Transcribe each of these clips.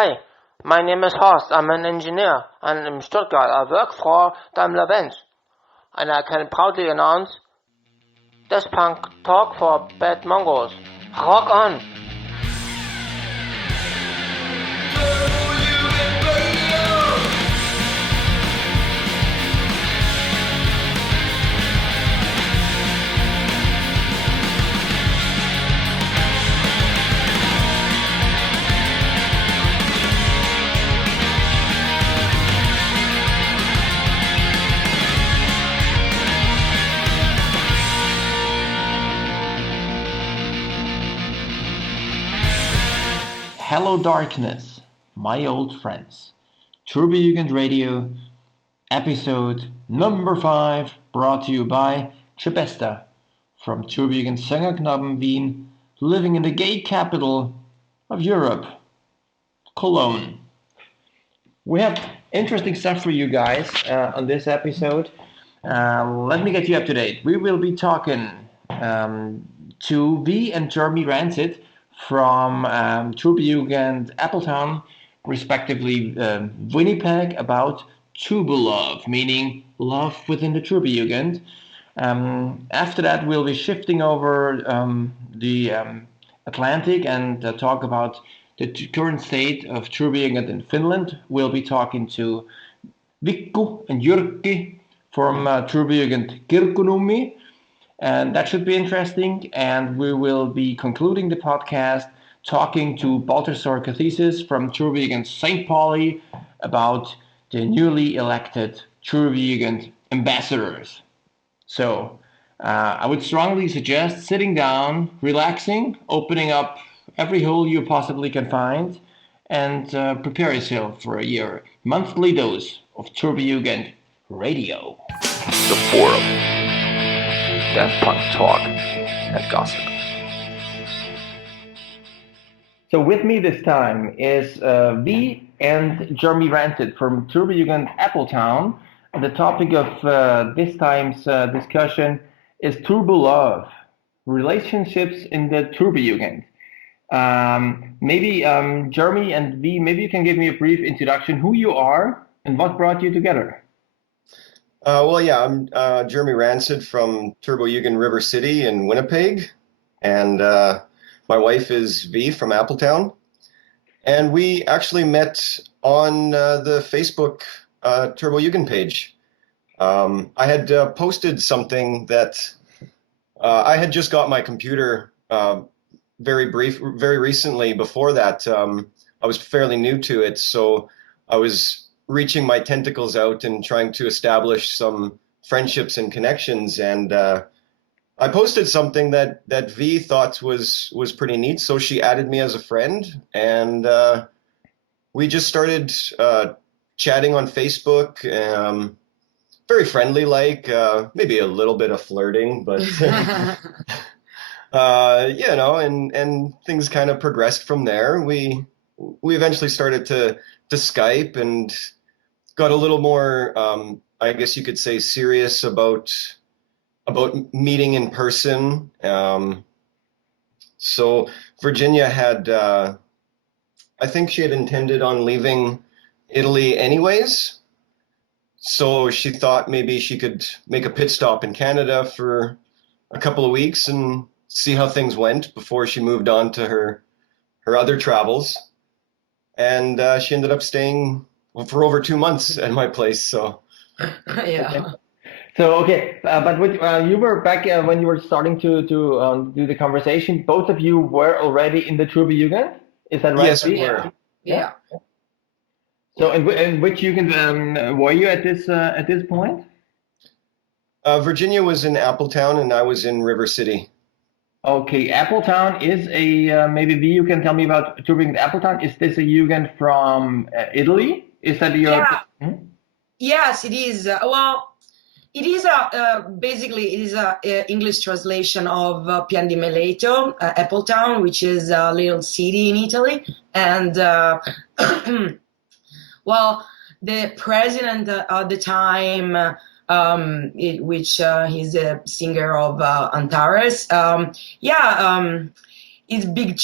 Hi, my name is Horst. I'm an engineer, and in Stuttgart I work for Daimler-Benz. And I can proudly announce this punk talk for bad Mongols. Rock on! Hello Darkness, my old friends. Turbojugend Radio, episode number 5, brought to you by Chebesta from Turbojugend Sängerknaben Wien, living in the gay capital of Europe, Cologne. We have interesting stuff for you guys on this episode. Let me get you up to date. We will be talking to V and Jeremy Rancid from Turbojugend Appleton, respectively Winnipeg, about Turbolove, meaning love within the Turbojugend. After that, we'll be shifting over the Atlantic and talk about the current state of Turbojugend in Finland. We'll be talking to Vikku and Jyrki from Turbojugend Kirkkonummi. And that should be interesting. And we will be concluding the podcast talking to Baltasar Kathesis from Turbojugend St. Pauli about the newly elected Turbojugend AmbASSadors. So I would strongly suggest sitting down, relaxing, opening up every hole you possibly can find, and prepare yourself for your monthly dose of Turbojugend Radio. The Forum. Death Punk Talk and Gossip. So with me this time is V and Jeremy Rancid from Turbojugend Appleton. The topic of this time's discussion is Turbolove, relationships in the Turbojugend. Maybe Jeremy and V, maybe you can give me a brief introduction, who you are and what brought you together. I'm Jeremy Rancid from Turbojugend River City in Winnipeg, and my wife is V from Appletown. And we actually met on the Facebook Turbojugend page. I had posted something that I had just got my computer very recently. Before that, I was fairly new to it, so I was reaching my tentacles out and trying to establish some friendships and connections. And I posted something that V thought was pretty neat, so she added me as a friend, and we just started chatting on Facebook. Very friendly, maybe a little bit of flirting, but and things kind of progressed from there. We eventually started to Skype and got a little more, I guess you could say, serious about meeting in person. So Virginia had, I think she had intended on leaving Italy anyways. So she thought maybe she could make a pit stop in Canada for a couple of weeks and see how things went before she moved on to her other travels. And she ended up staying for over 2 months at my place. So Yeah. So but when you were back when you were starting to do the conversation, both of you were already in the Turbojugend. Is that right? Yes, we were. Yeah. So in which Jugend were you at this point? Virginia was in Appletown and I was in River City. Okay, Appletown is a maybe V, you can tell me about Turbojugend Appleton. Is this a Jugend from Italy? Is that your? Yeah. Yes, it is. It is basically it is a English translation of Pian di Meleto, Appletown, which is a little city in Italy, and the president at the time. Which he's a singer of Antares. Is a big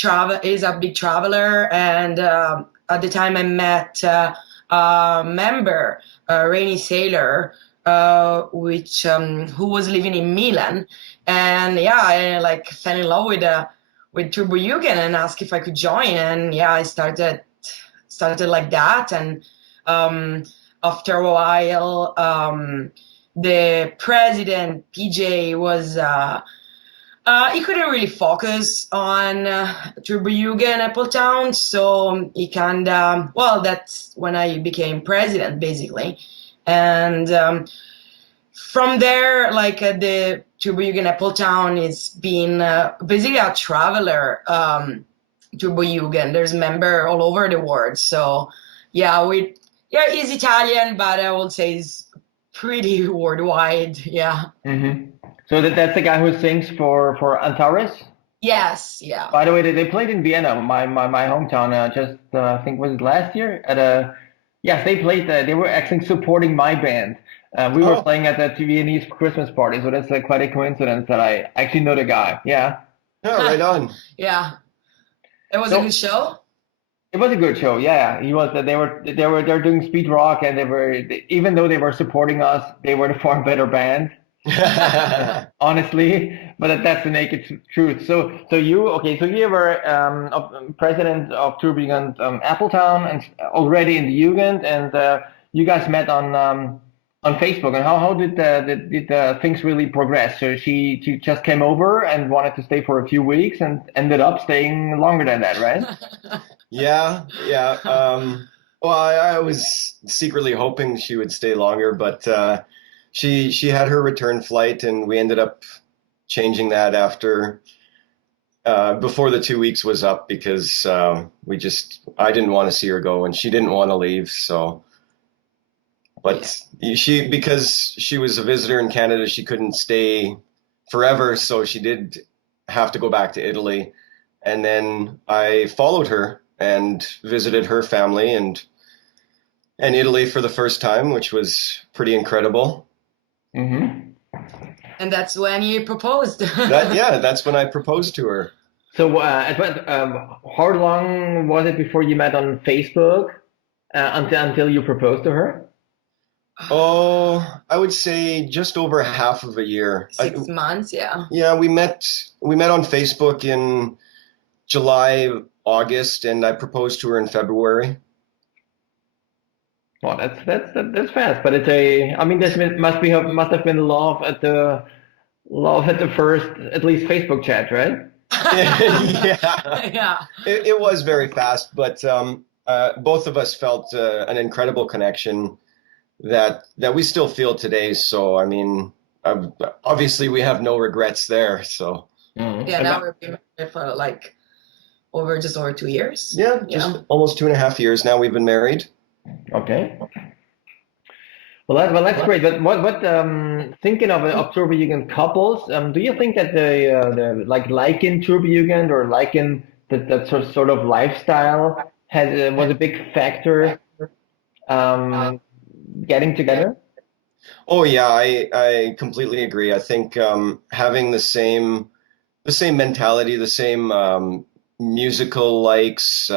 traveler, and at the time I met a member, Rainy Sailor, who was living in Milan, and I like fell in love with Turbojugend and asked if I could join, and I started like that, and after a while, the president PJ was he couldn't really focus on Turbojugend Appletown, so he kind of that's when I became president basically, and from there, like the Turbojugend Appletown is being basically a traveler Turbojugend. There's member all over the world, so he's Italian, but I would say he's pretty worldwide. Yeah. Mm-hmm. So that's the guy who sings for Antares? Yes, yeah. By the way, they played in Vienna, my hometown, I think was it last year at a. Yes, they played. They were actually supporting my band. We were playing at that Viennese Christmas party, so that's quite a coincidence that I actually know the guy. Yeah. Oh, right on. Yeah. It was a good show. It was a good show. Yeah, he was. They were doing speed rock, and even though they were supporting us, they were the far better band. Honestly, but that's the naked truth. So you were president of Turbojugend Appletown and already in the Jugend, and you guys met on Facebook. And how did things really progress? So she just came over and wanted to stay for a few weeks and ended up staying longer than that, right? Yeah. Well, I was secretly hoping she would stay longer, but she had her return flight, and we ended up changing that after before the 2 weeks was up, because I didn't want to see her go, and she didn't want to leave. So, but because she was a visitor in Canada, she couldn't stay forever, so she did have to go back to Italy, and then I followed her and visited her family and Italy for the first time, which was pretty incredible. Mm-hmm. And that's when you proposed. That's when I proposed to her. So how long was it before you met on Facebook until you proposed to her? Oh, I would say just over half of a year. 6 months, yeah. Yeah, we met on Facebook in July, August, and I proposed to her in February. Well, that's fast, but this must have been love at the first, at least Facebook chat, right? Yeah. It was very fast, but both of us felt an incredible connection that we still feel today. So I mean, obviously we have no regrets there. So yeah, now we've been married for like over 2 years. Yeah, just almost 2.5 years now we've been married. Okay. Well, that's great. But what thinking of Turbojugend couples, do you think that the like in Turbojugend or like in that sort of lifestyle was a big factor getting together? Oh yeah, I completely agree. I think having the same mentality, the same musical likes,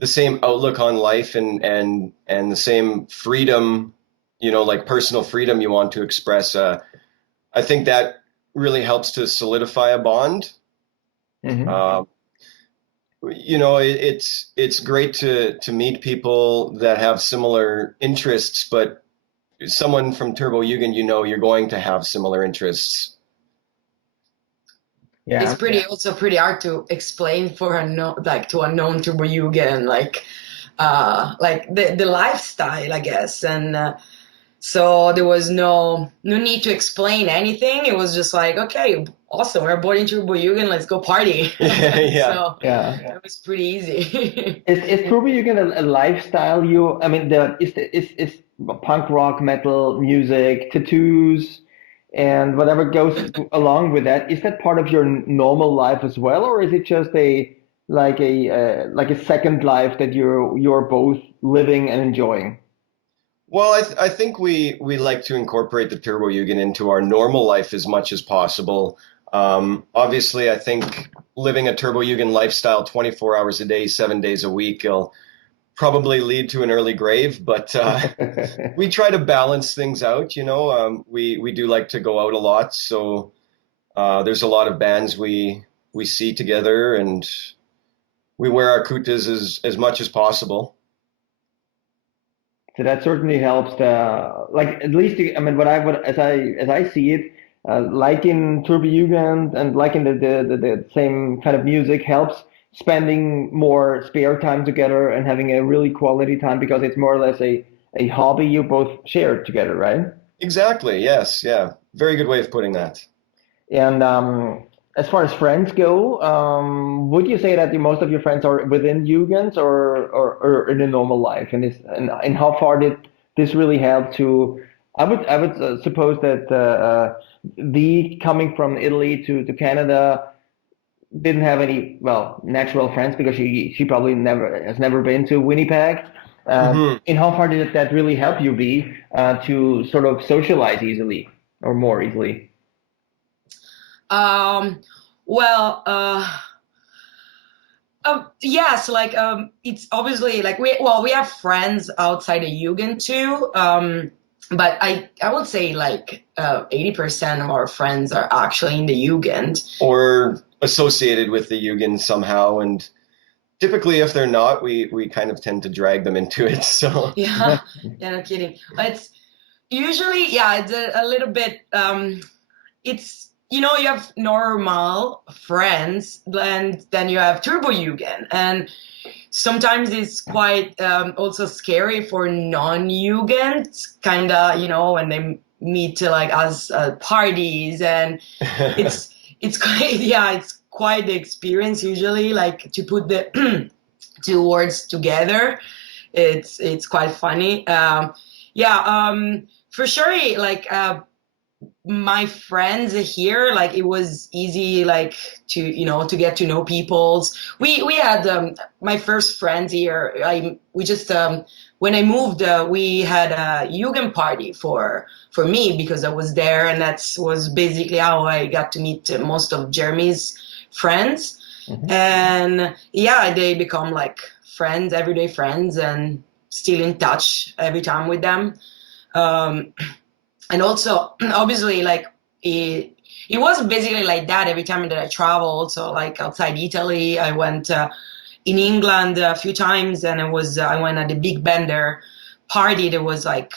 the same outlook on life, and the same freedom, like personal freedom you want to express. I think that really helps to solidify a bond. Mm-hmm. It's great to meet people that have similar interests, but someone from Turbojugend, you're going to have similar interests. Yeah. It's also pretty hard to explain to a known Turbojugend, like the lifestyle, I guess. And so there was no need to explain anything. It was just like, okay, awesome, we're both in Turbojugend, let's go party. So it was pretty easy. Is Turbojugend a lifestyle? Is punk rock, metal music, tattoos, and whatever goes along with that, is that part of your normal life as well, or is it just a second life that you're both living and enjoying? Well, I think we like to incorporate the Turbojugend into our normal life as much as possible. Obviously, I think living a Turbojugend lifestyle 24 hours a day, 7 days a week, will probably lead to an early grave, but we try to balance things out, you know. We do like to go out a lot, so there's a lot of bands we see together, and we wear our kutas as much as possible. So that certainly helps. Like at least, I mean, what I would, as I see it, like in Turbojugend and like in the same kind of music helps spending more spare time together and having a really quality time because it's more or less a hobby you both share together, right? Exactly. Yes. Yeah. Very good way of putting that. And as far as friends go, would you say that most of your friends are within Jugends or in a normal life? And how far did this really help to? I would suppose that the coming from Italy to Canada didn't have any natural friends because she probably has never been to Winnipeg. And how far did that really help you be to sort of socialize easily or more easily? Well, yes, like it's obviously like we have friends outside the Jugend too. But I would say like 80% of our friends are actually in the Jugend or associated with the Jugend somehow, and typically if they're not, we kind of tend to drag them into it. So yeah, no kidding. But it's usually it's a little bit. It's you have normal friends, and then you have Turbojugend, and sometimes it's quite also scary for non-Jugend, kind of, when they meet like us parties, and it's quite the experience usually, like to put the two words together. It's quite funny. For sure, like my friends here, like it was easy, like to get to know people. We had my first friends here. We just when I moved, we had a Jugend party for me because I was there, and that was basically how I got to meet most of Jeremy's friends. Mm-hmm. And they become like friends, everyday friends, and still in touch every time with them. And also, obviously, like it was basically like that every time that I traveled. So, like outside Italy, I went in England a few times, and I went at the Big Bender party that was like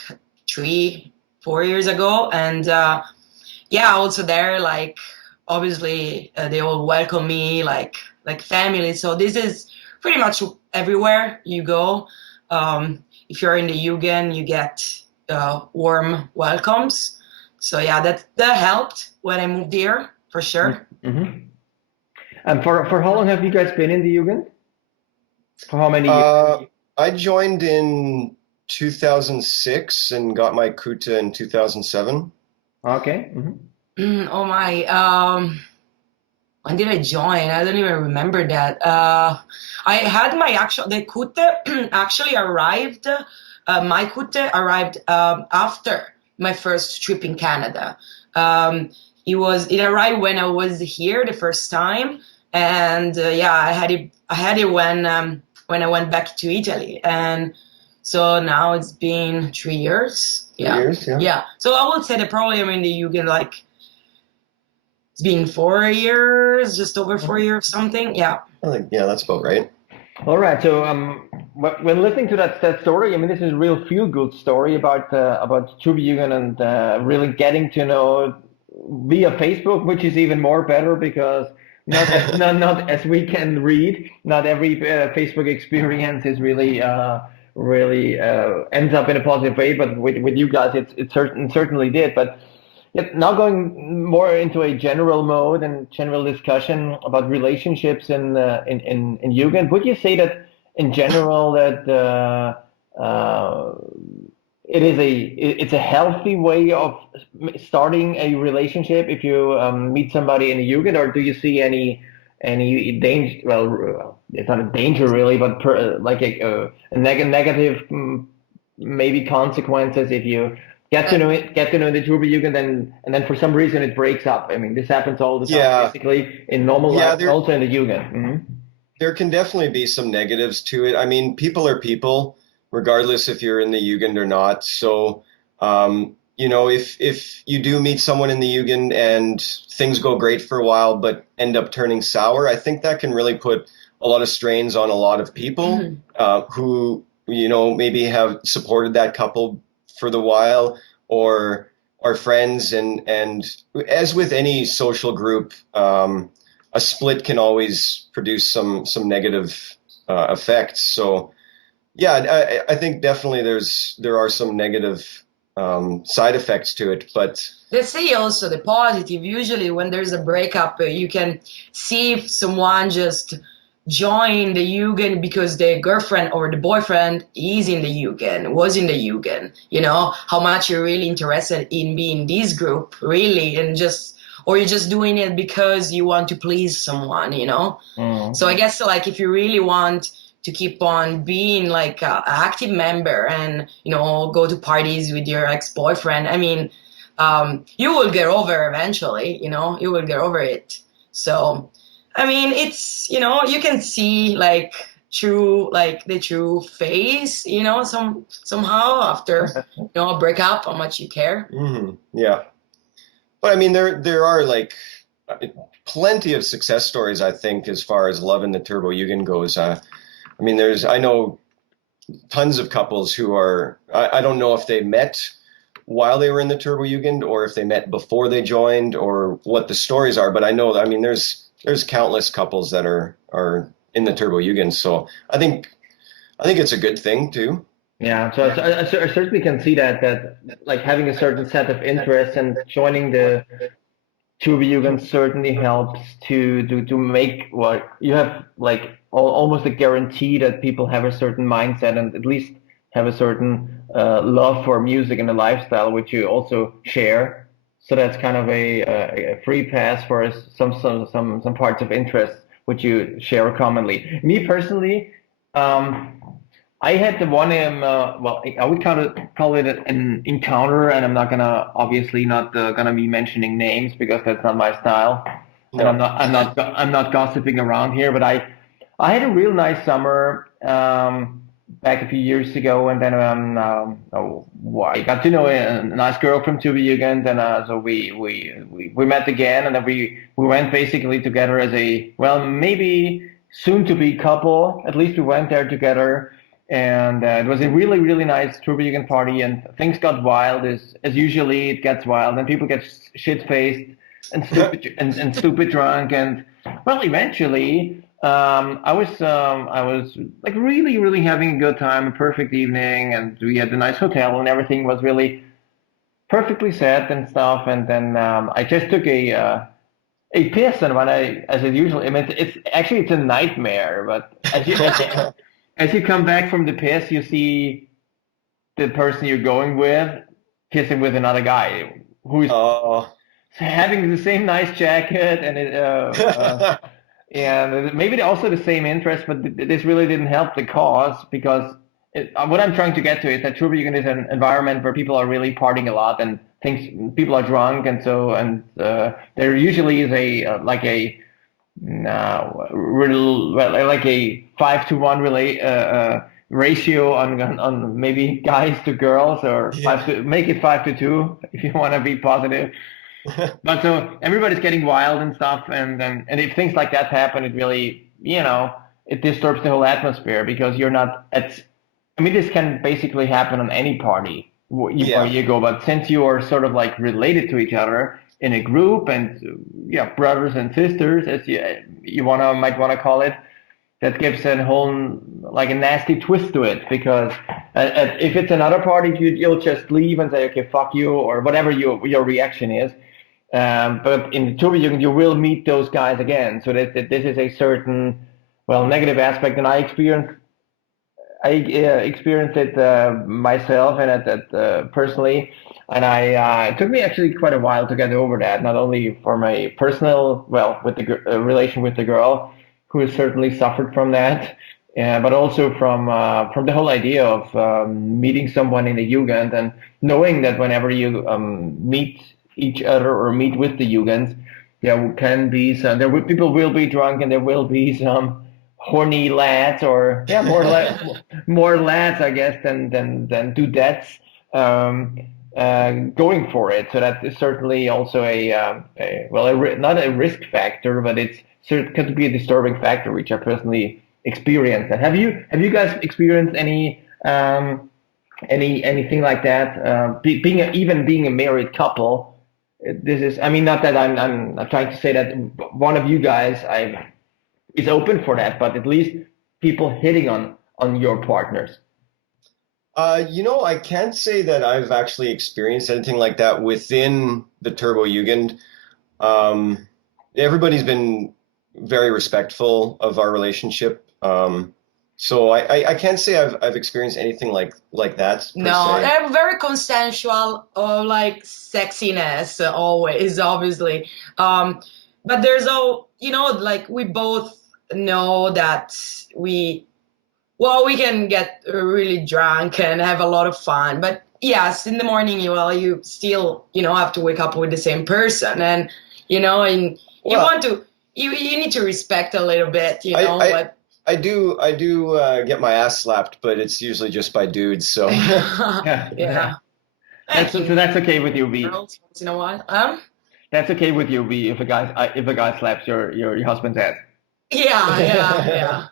3-4 years ago, and also there, like obviously they all welcome me like family. So this is pretty much everywhere you go. If you're in the Jugend, you get warm welcomes. So that helped when I moved here for sure. Mm-hmm. And for how long have you guys been in the Jugend? For how many years? I joined in 2006 and got my kuta in 2007. Okay. Mm-hmm. Oh my! When did I join? I don't even remember that. I had the kuta actually arrived. My kuta arrived after my first trip in Canada. It arrived when I was here the first time, and I had it when I went back to Italy, and so now it's been 3 years. 3 years, yeah. Yeah. So I would say that probably I'm in the Jugend like it's been 4 years, just over 4 years, something. Yeah. I think that's about right. All right. So when listening to that story, I mean, this is a real feel-good story about Turbojugend and really getting to know via Facebook, which is even more better because not as we can read, not every Facebook experience is really ends up in a positive way. But with you guys, it certainly did. But now going more into a general mode and general discussion about relationships in Jugend, would you say that in general that it's a healthy way of starting a relationship if you meet somebody in a Jugend, or do you see any danger? Well, it's not a danger really, but like a negative maybe consequences if you get to know it, get to know the Turbojugend, and then for some reason it breaks up. I mean, this happens all the time, basically in normal life, but also in the Jugend. Mm-hmm. There can definitely be some negatives to it. I mean, people are people, regardless if you're in the Jugend or not. So, you know, if you do meet someone in the Jugend and things go great for a while, but end up turning sour, I think that can really put a lot of strains on a lot of people who, you know, maybe have supported that couple for the while or are friends. And as with any social group, a split can always produce some negative effects. So, yeah, I think definitely there are some negative side effects to it, but let's say also the positive. Usually when there's a breakup, you can see if someone just joined the Jugend because the girlfriend or the boyfriend is in the Jugend, was in the Jugend, you know, how much you're really interested in being this group, really, and just, or you're just doing it because you want to please someone, you know? Mm-hmm. So I guess, like, if you really want to keep on being like an active member and, you know, go to parties with your ex-boyfriend, I mean, you will get over eventually, you know, you will get over it. So, I mean, it's, you know, you can see like the true face, you know, somehow after, you know, a breakup, how much you care. Mm-hmm. Yeah. But I mean, there are like plenty of success stories, I think, as far as love in the Turbojugend goes. I mean, I know tons of couples who are, I don't know if they met while they were in the Turbojugend or if they met before they joined or what the stories are. But I know, I mean, there's countless couples that are in the Turbojugend. So I think it's a good thing too. Yeah, so I certainly can see that like having a certain set of interests and joining the Turbojugend certainly helps to make what you have, like almost a guarantee that people have a certain mindset and at least have a certain love for music and a lifestyle which you also share. So that's kind of a free pass for some parts of interest which you share commonly. Me personally, I had the one, well, I would call it an encounter, and I'm not gonna be mentioning names because that's not my style, no. And I'm not gossiping around here. But I had a real nice summer back a few years ago, and then I got to know a nice girl from Turbojugend, and so we met again, and then we went basically together as a, well, maybe soon to be couple. At least we went there together. And it was a really, really nice Turbojugend party, and things got wild as usually it gets wild, and people get shit-faced and stupid and stupid drunk, and well, eventually I was like really, really having a good time, a perfect evening, and we had a nice hotel, and everything was really perfectly set and stuff, and then I just took a piss, and as it usually, I mean, it's a nightmare, but as you come back from the piss, you see the person you're going with kissing with another guy who's having the same nice jacket and maybe also the same interest, but this really didn't help the cause because what I'm trying to get to is that Turbojugend is an environment where people are really partying a lot and people are drunk, and there usually is a 5-to-1 ratio on maybe guys to girls, or make it 5-to-2 if you want to be positive. But so everybody's getting wild and stuff, and if things like that happen, it really, you know, it disturbs the whole atmosphere because you're not at. I mean, this can basically happen on any party where you go, but since you are sort of like related to each other in a group, and brothers and sisters, as you might want to call it, that gives a whole, like, a nasty twist to it, because if it's another party, you'll just leave and say, okay, fuck you, or whatever your reaction is. But in the Turbojugend, you will meet those guys again. So that this is a certain, well, negative aspect, and I experienced it myself, and that personally. And it took me actually quite a while to get over that, not only for my personal, well, with the relation with the girl, who has certainly suffered from that, but also from the whole idea of meeting someone in the Jugend and knowing that whenever you meet each other or meet with the Jugends, there can be some people will be drunk and there will be some horny lads or more lads I guess than dudettes going for it. So that is certainly also not a risk factor, but it's could be a disturbing factor, which I personally experienced. And have you guys experienced anything like that? Being a married couple, this is, I mean, not that I'm not trying to say that one of you guys is open for that, but at least people hitting on your partners. I can't say that I've actually experienced anything like that within the Turbojugend. Everybody's been very respectful of our relationship. So I can't say I've experienced anything like that. No, they're very consensual, like sexiness always, obviously. But there's like we both know that we can get really drunk and have a lot of fun. But yes, in the morning, you still, have to wake up with the same person, and and you need to respect a little bit, but. I do get my ass slapped, but it's usually just by dudes. So yeah. So that's okay with you, V. Girls, once in a while. That's okay with you, V. If a guy slaps your husband's ass. Yeah.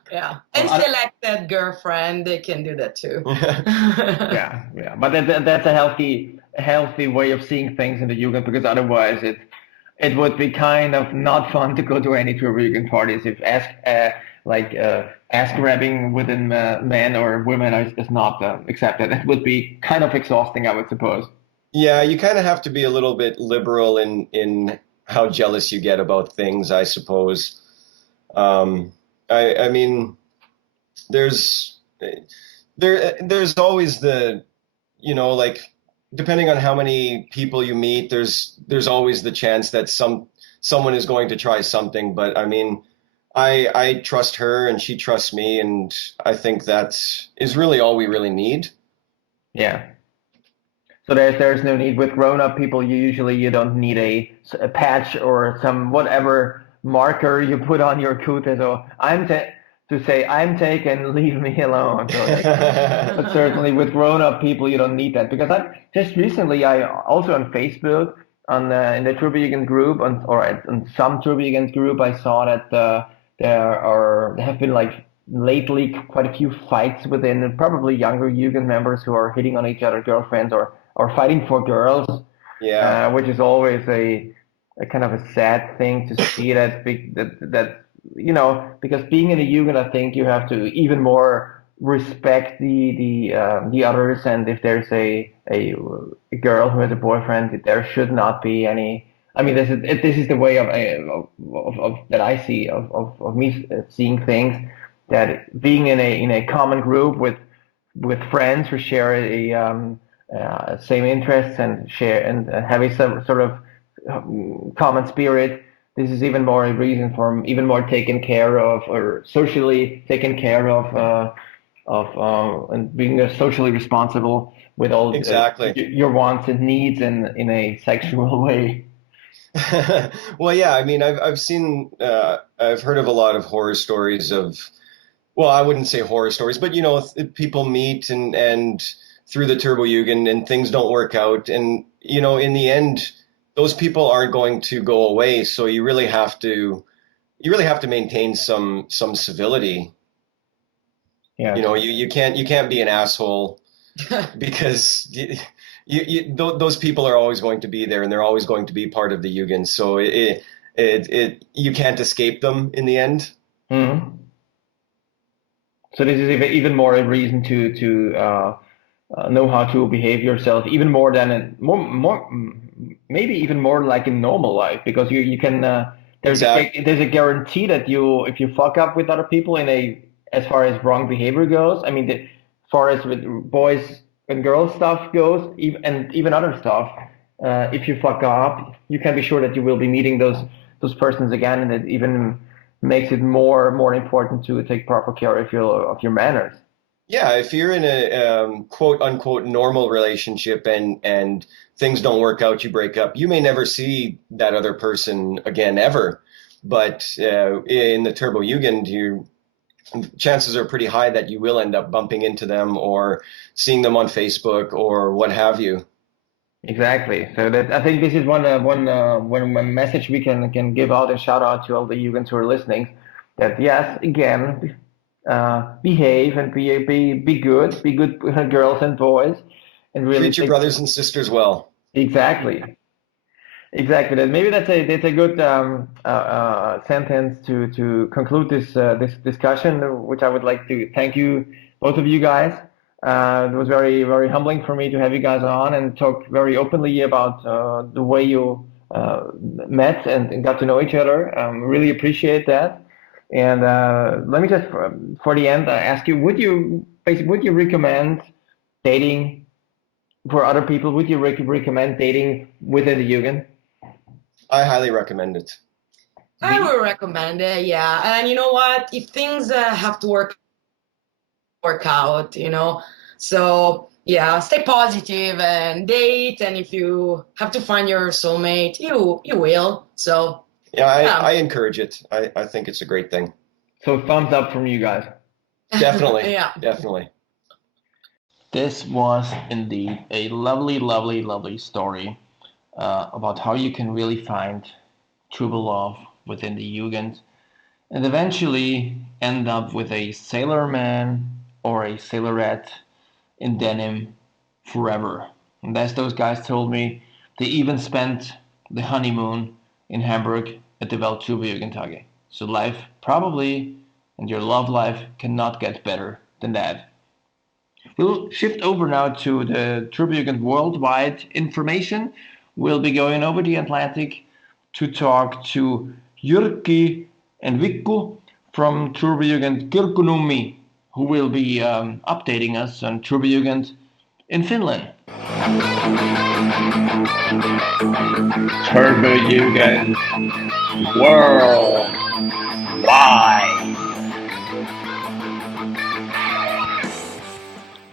And selected girlfriend, they can do that too. yeah. But that's a healthy way of seeing things in the Jugend, because otherwise it would be kind of not fun to go to any Turbojugend parties if ass grabbing within men or women is not accepted. It would be kind of exhausting, I would suppose. Yeah, you kind of have to be a little bit liberal in how jealous you get about things, I suppose. I mean, there's always the, like, depending on how many people you meet, there's always the chance that someone is going to try something. But I mean, I trust her and she trusts me, and I think that is really all we really need. Yeah. So there's no need with grown-up people. You don't need a patch or some whatever marker you put on your kute. So to say I'm taken, leave me alone. So but certainly with grown-up people, you don't need that, because just recently I also on Facebook in the Turbojugend group on some Turbojugend group I saw that. There have been like lately quite a few fights within probably younger Jugend members who are hitting on each other, girlfriends, or fighting for girls. Yeah, which is always a kind of a sad thing to see that because being in a Jugend, I think you have to even more respect the others, and if there's a girl who has a boyfriend, there should not be any. I mean, this is the way of that I see of me seeing things, that being in a common group with friends who share same interests and share and having some sort of common spirit. This is even more a reason for even more taken care of, or socially taken care of and being socially responsible with all your wants and needs in a sexual way. Well, yeah, I mean, I've seen, I've heard of a lot of horror stories well, I wouldn't say horror stories, but people meet and through the Turbojugend and things don't work out, and in the end, those people aren't going to go away. So you really have to maintain some civility. Yeah. You can't be an asshole because. Those people are always going to be there, and they're always going to be part of the Jugend. So you can't escape them in the end. Mm-hmm. So this is even more a reason to know how to behave yourself, even more than maybe even more like in normal life, because you can there's a guarantee that if you fuck up with other people as far as wrong behavior goes. I mean, as far as with boys and girls stuff goes, and even other stuff, if you fuck up, you can be sure that you will be meeting those persons again, and that even makes it more important to take proper care of your manners. Yeah, if you're in a quote unquote normal relationship and things don't work out, you break up, you may never see that other person again ever. But in the Turbojugend, chances are pretty high that you will end up bumping into them or seeing them on Facebook or what have you. Exactly. So that I think this is one message we can give out and shout out to all the Jugens who are listening. That yes, again, behave and be good girls and boys, and really treat your brothers and sisters well. Exactly. That maybe that's a good sentence to conclude this discussion, which I would like to thank you, both of you guys. It was very, very humbling for me to have you guys on and talk very openly about the way you met and got to know each other. Really appreciate that. And let me just, for the end, ask you: would you recommend dating for other people? Would you recommend dating within the Jugend? I highly recommend it. I would recommend it, yeah. And you know what? If things have to work out, So yeah, stay positive and date. And if you have to find your soulmate, you will. So yeah, I encourage it. I think it's a great thing. So thumbs up from you guys. Definitely. Yeah. Definitely. This was indeed a lovely story about how you can really find Turbojugend within the Jugend and eventually end up with a sailorman or a sailorette in denim forever. And as those guys told me, they even spent the honeymoon in Hamburg at the Turbojugend. So life probably, and your love life, cannot get better than that. We'll shift over now to the Turbojugend worldwide information. We'll be going over the Atlantic to talk to Jyrki and Vikku from Turbojugend Kirkkonummi, who will be updating us on Turbojugend in Finland. Turbojugend worldwide.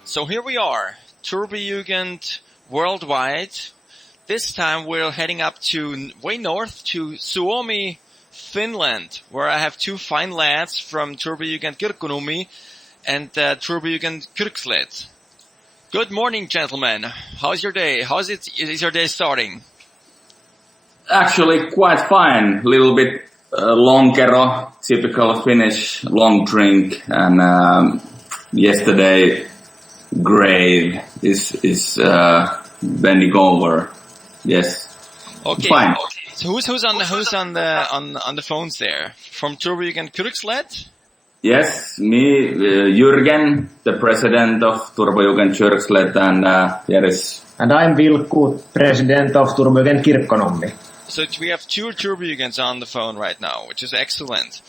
So here we are, Turbojugend worldwide. This time we're heading up to way north to Suomi, Finland, where I have two fine lads from Turbojugend Kirkkonummi and Turbojugend Kyrkslätt. Good morning, gentlemen. How's your day? Is your day starting? Actually, quite fine. A little bit lonkero, typical Finnish long drink, and yesterday grave is bending over. Yes. Okay. Fine. Okay. So who's on the phones there? From Turbojugend Kyrkslätt? Yes, me, Jürgen, the president of Turbojugend Kyrkslätt, and here is. And I'm Vilkku, president of Turbojugend Kirkkonummi. So we have two Turbojugens on the phone right now, which is excellent.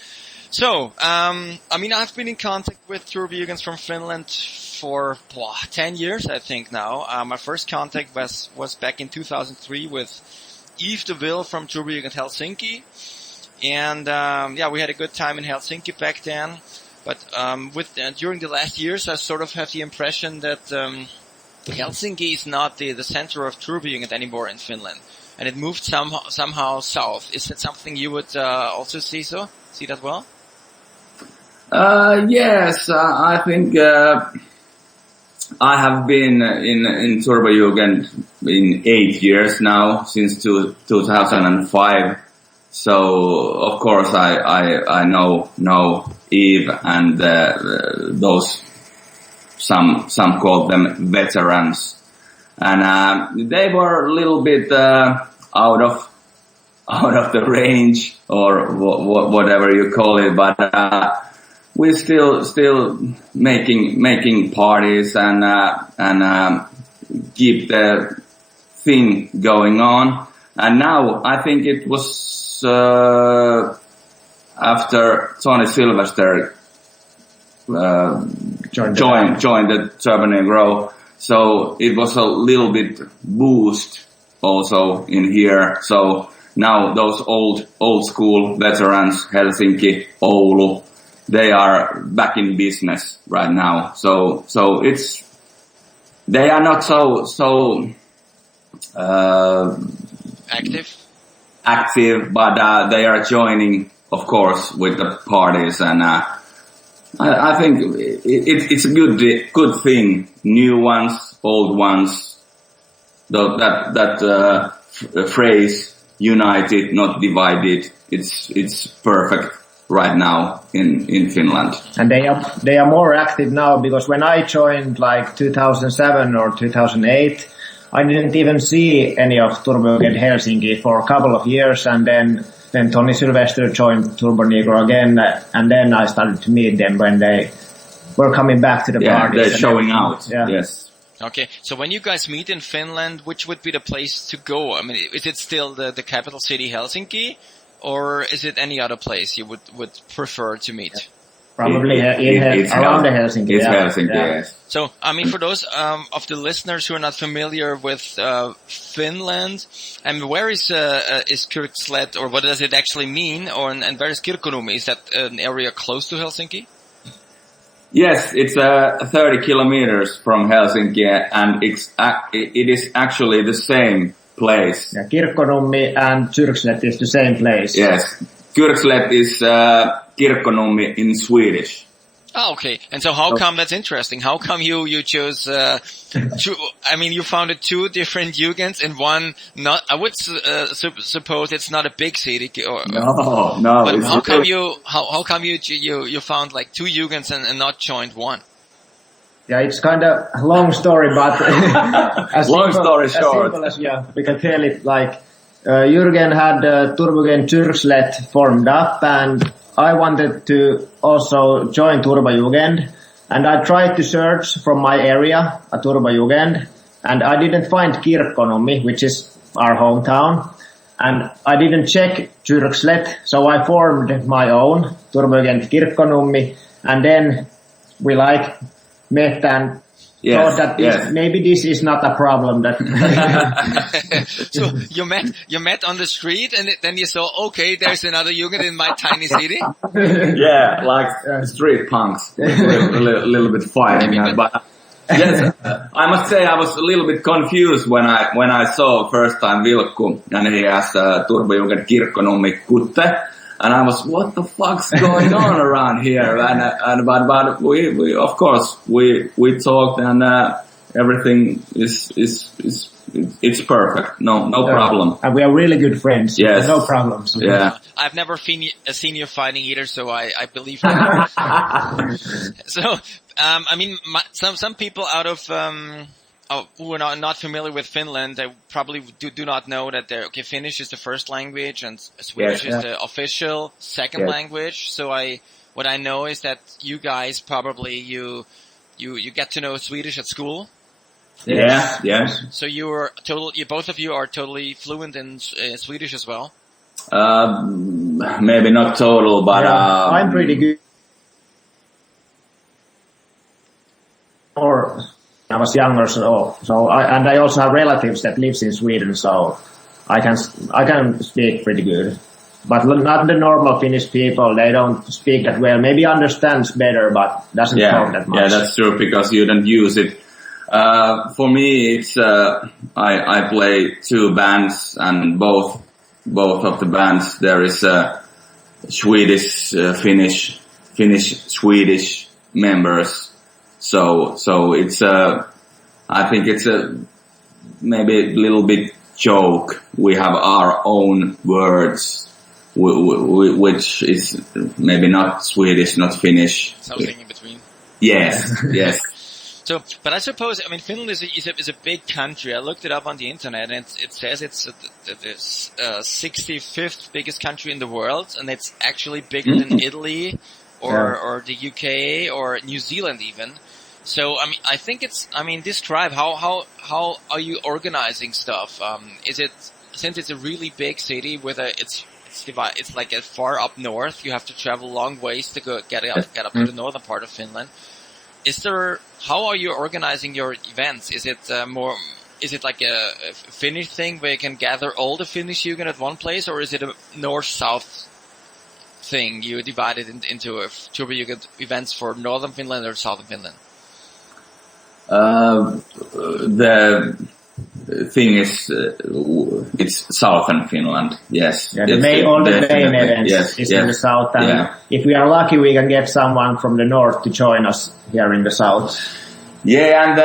So, I've been in contact with Turbojugens from Finland for 10 years, I think now. My first contact was back in 2003 with Yves de Ville from Turbojugend Helsinki. And, we had a good time in Helsinki back then. But, during the last years, I sort of have the impression that, Helsinki is not the center of Turbojugend anymore in Finland. And it moved somehow south. Is that something you would, also see that well? Yes, I think, I have been in Turbojugend in 8 years now, since 2005. So of course I know Eve and those some call them veterans, and they were a little bit out of the range or whatever you call it, but we're still making parties and keep the thing going on. And now I think it was after Tony Sylvester joined the Turbonegro, so it was a little bit boost also in here. So now those old school veterans, Helsinki, Oulu, they are back in business right now. So they are not so active, but they are joining, of course, with the parties, and I think it's a good thing. New ones, old ones, that phrase "united, not divided." It's perfect right now in Finland. And they are more active now, because when I joined like 2007 or 2008, I didn't even see any of Turbojugend Helsinki for a couple of years, and then Tony Sylvester joined Turbonegro again, and then I started to meet them when they were coming back to the parties. They're showing out. Yeah. Yes. Okay, so when you guys meet in Finland, which would be the place to go? I mean, is it still the capital city Helsinki, or is it any other place you would prefer to meet? Probably around Helsinki. It's Helsinki, yes. So, I mean, for those of the listeners who are not familiar with Finland, and where is Kyrkslet, or what does it actually mean? And where is Kirkkonummi? Is that an area close to Helsinki? Yes, it's 30 kilometers from Helsinki, and it is actually the same place. Yeah, Kirkkonummi and Kyrkslet is the same place. Yes, Kyrkslet is Kirkkonummi in Swedish. Oh, okay. And so how come that's interesting? How come you chose, I mean, you founded two different Jugens in one, not, I would suppose it's not a big city. No. But how come you found like two Jugens and not joined one? Yeah, it's kind of a long story, but long story short, we can tell it like, Jürgen had Turbojugend Kyrkslet formed up, and I wanted to also join Turbojugend, and I tried to search from my area a Turbojugend, and I didn't find Kirkkonummi, which is our hometown, and I didn't check Kyrkslet, so I formed my own Turbojugend Kirkkonummi, and then we met and thought that maybe this is not a problem. So you met on the street, and then you saw, okay, there's another Jugend in my tiny city. Yeah, like street punks, a little bit fighting. But yes, I must say I was a little bit confused when I saw first time Vilkku, and he has Turbojugend Kirkkonummi Kutte. And I was, what the fuck's going on around here? But we of course we talked, and everything it's perfect. No problem. And we are really good friends. Yes. No problems. Yeah. I've never seen you fighting either, so I believe that. So, I mean, some people out of who are not familiar with Finland, they probably do not know that Finnish is the first language and Swedish is the official second language. So what I know is that you guys probably you get to know Swedish at school. Yeah. Yes. So both of you are totally fluent in Swedish as well. Maybe not total, but I'm pretty good. I was younger, so I also have relatives that lives in Sweden, so I can speak pretty good. But not the normal Finnish people, they don't speak that well. Maybe understands better, but doesn't talk that much. Yeah, that's true, because you don't use it. For me, it's I play two bands, and both of the bands there is Swedish, Finnish, Swedish members. So it's I think it's maybe a little bit joke. We have our own words, which is maybe not Swedish, not Finnish. Something in between. Yes, yes. So, but I suppose, I mean, Finland is a big country. I looked it up on the internet, and it says it's the 65th biggest country in the world, and it's actually bigger than Italy or the UK or New Zealand even. So, I think describe how are you organizing stuff? Is it, since it's a really big city with it's like a far up north, you have to travel long ways to get up to the northern part of Finland. How are you organizing your events? Is it more is it like a Finnish thing where you can gather all the Finnish Jugend at one place, or is it a north-south thing? You divide it into Turbojugend events for northern Finland or southern Finland? The thing is, it's southern Finland. Yes. Yeah, the main events is in the south, and if we are lucky, we can get someone from the north to join us here in the south. Yeah, and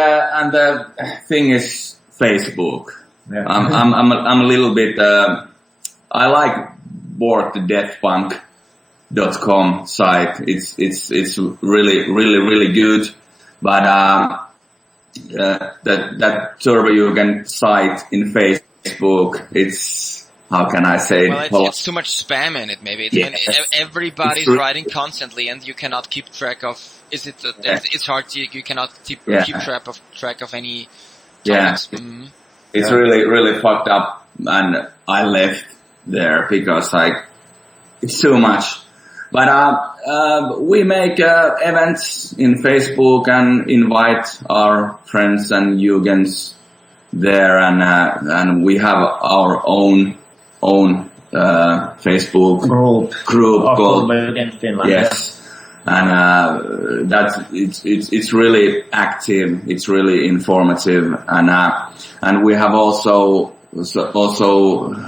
the thing is Facebook. Yeah. I'm a little bit. I like boardtodeathpunk.com site. It's really good, but that Turbojugend site in Facebook, it's, how can I say? Well, it's too much spam in it. Maybe everybody's writing constantly, and you cannot keep track of. It's hard to, you cannot keep track of any topics. Yeah. Mm-hmm. It's really fucked up, and I left there because it's too much. But we make events in Facebook and invite our friends and Jugens there, and we have our own Facebook group called Turbojugend Finland. Yes. And it's really active, it's really informative, and we have also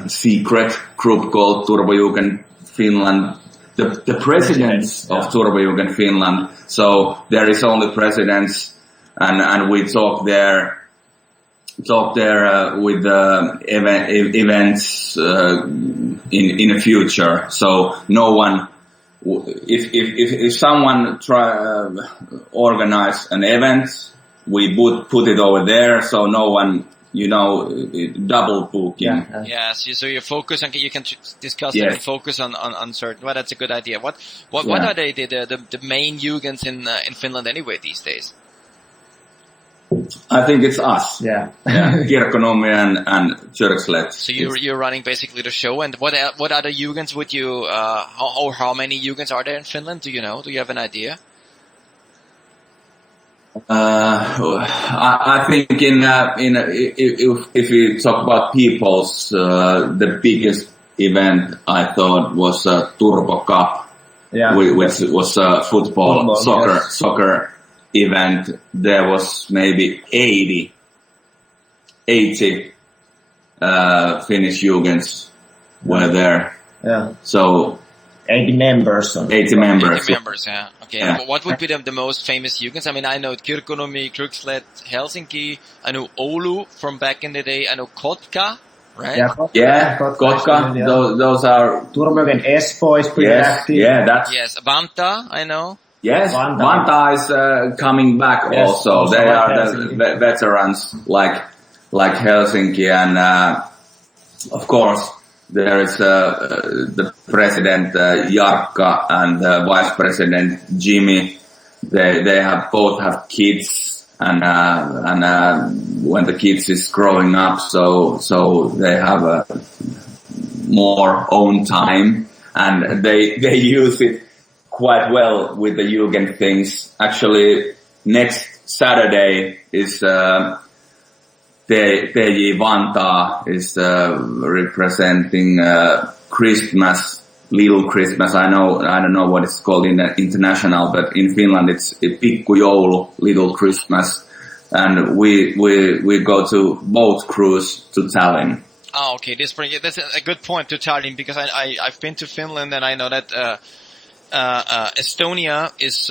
secret group called Turbojugend Finland, the presidents of Turbojugend Finland. So there is only presidents, and we talk there with events in the future. So no one. If someone organize an event, we put it over there, so no one, double booking. So you focus on, you can discuss and focus on certain. Well, that's a good idea. What are the main Jugens in Finland anyway these days? I think it's us. Yeah. Kirkkonummi and Churchlet. So you're running basically the show, and what other Jugens would you how many Jugens are there in Finland? Do you know? Do you have an idea? I think if we talk about peoples, the biggest event I thought was Turbo Cup, which was football, soccer event. There was maybe 80 Finnish Jugens were there. Yeah. So 80 members. 80 members. Yeah. Okay. Yeah. And what would be the most famous Jugens? I mean, I know Kirkkonummi, Krukslet, Helsinki. I know Oulu from back in the day. I know Kotka, right? Yeah, Kotka. Those are Turbojugend Espoo is pretty active. Yeah, that's. Yes, Vantaa, I know. Yes, Vantaa is coming back also. They are the veterans like Helsinki, and of course there is the president Jarkka and vice president Jimmy. They both have kids, and when the kids is growing up, so they have more own time, and they use it quite well with the Jugend things. Actually, next Saturday is TJ Vantaa is representing Christmas, Little Christmas. I don't know what it's called in the international, but in Finland it's Pikku Joulu, Little Christmas, and we go to boat cruise to Tallinn. Oh, okay. That's a good point to Tallinn, because I've been to Finland, and I know that Estonia is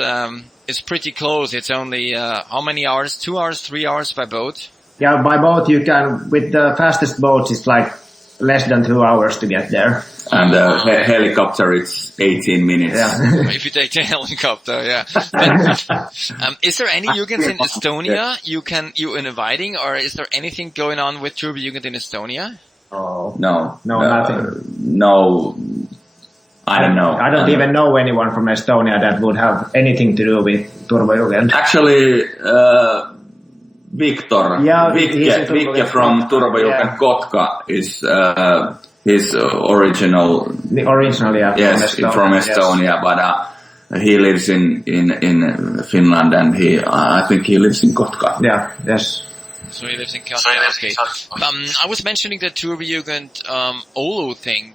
pretty close. It's only how many hours? 2 hours, 3 hours by boat? Yeah, by boat you can. With the fastest boats, it's like less than 2 hours to get there. And helicopter, it's 18 minutes. Yeah. If you take the helicopter, yeah. But, is there any Jugens in Estonia you inviting, or is there anything going on with Turbojugend in Estonia? Oh, no, nothing. No. I don't know. I don't even know anyone from Estonia that would have anything to do with Turbojugend. Actually, Victor from Turbojugend Kotka is his original. The original, yes, from Estonia, but he lives in Finland, and I think he lives in Kotka. Yeah, yes. So he lives in Canada. Okay. I was mentioning the Turbojugend Oulu thing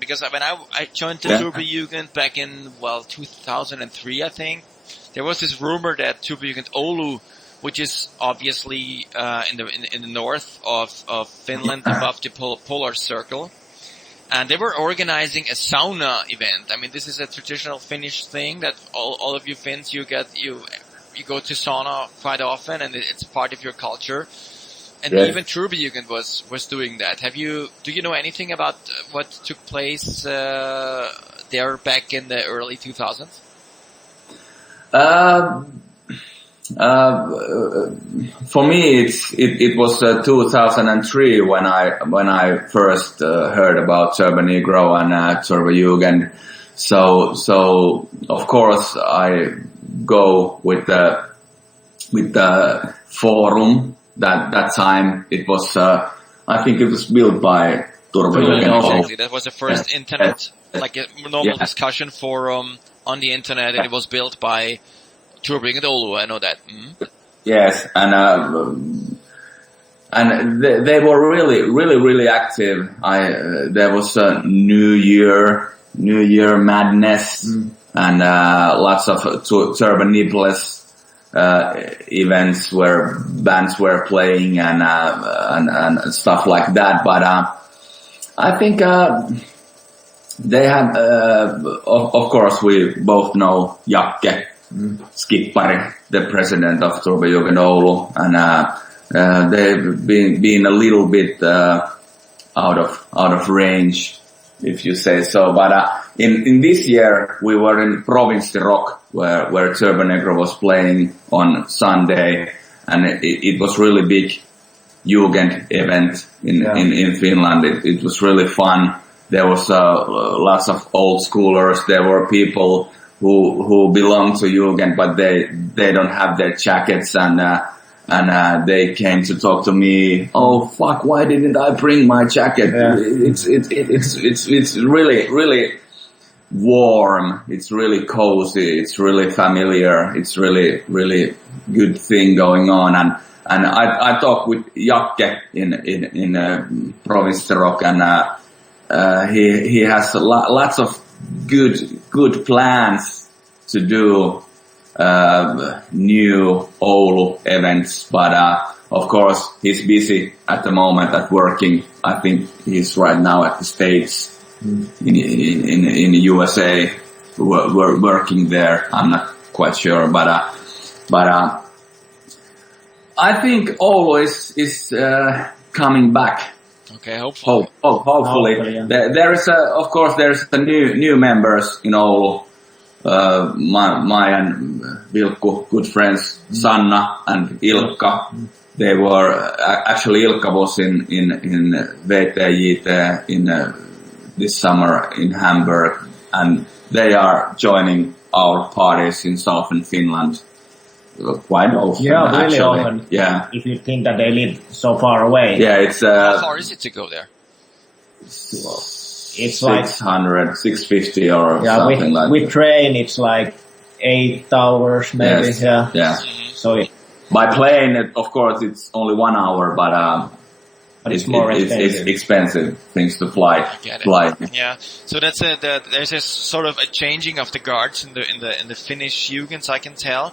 because when I joined the Turbojugend back in 2003, I think there was this rumor that Turbojugend Oulu, which is obviously in the north of Finland, above the polar circle, and they were organizing a sauna event. I mean, this is a traditional Finnish thing that all of you Finns you go to sauna quite often, and it's part of your culture. And even Turbojugend was doing that. Do you know anything about what took place there back in the early 2000s? For me, it was 2003 when I first heard about Turbo Negro and Turbojugend. So of course I go with the forum. That time it was I think it was built by Turbojugend. Exactly, that was the first internet, like a normal discussion forum on the internet, and it was built by Turbojugend Oulu. I know that. Mm-hmm. Yes, and they were really active. There was a New Year madness, and lots of Turbo Nipples events where bands were playing and stuff like that. But I think they had of course we both know Jakke Skippari, the president of Turbojugend Oulu, and they've been a little bit out of range, if you say so. But in this year we were in Province Rock where Turbo Negro was playing on Sunday, and it was really big Jugend event in Finland. It was really fun. There was lots of old schoolers. There were people who belong to Jugend, but they don't have their jackets, and they came to talk to me. Oh fuck! Why didn't I bring my jacket? Yeah. It's really warm. It's really cozy. It's really familiar. It's really good thing going on. And I talked with Jakke in Province Rock, and he has lots of good plans to do new Oulu events, but of course he's busy at the moment at working. I think he's right now at the States in the USA, working there. I'm not quite sure, but I think Oulu is coming back. Okay, hopefully. Hopefully. Yeah. There is of course there's the new members in Oulu. My and Vilkku, good friends, Sanna and Ilkka. They were actually Ilkka was in VTJT in this summer in Hamburg, and they are joining our parties in southern Finland quite often. Yeah, really actually. often. Yeah. If you think that they live so far away. Yeah, it's how far is it to go there? It's 600, 650 or something like that. With train, it's like 8 hours maybe. Yes. Yeah. So by plane, of course, it's only 1 hour, but it's more expensive. It's expensive things to fly. Yeah. So that's there's a sort of a changing of the guards in the Finnish Jugends, I can tell.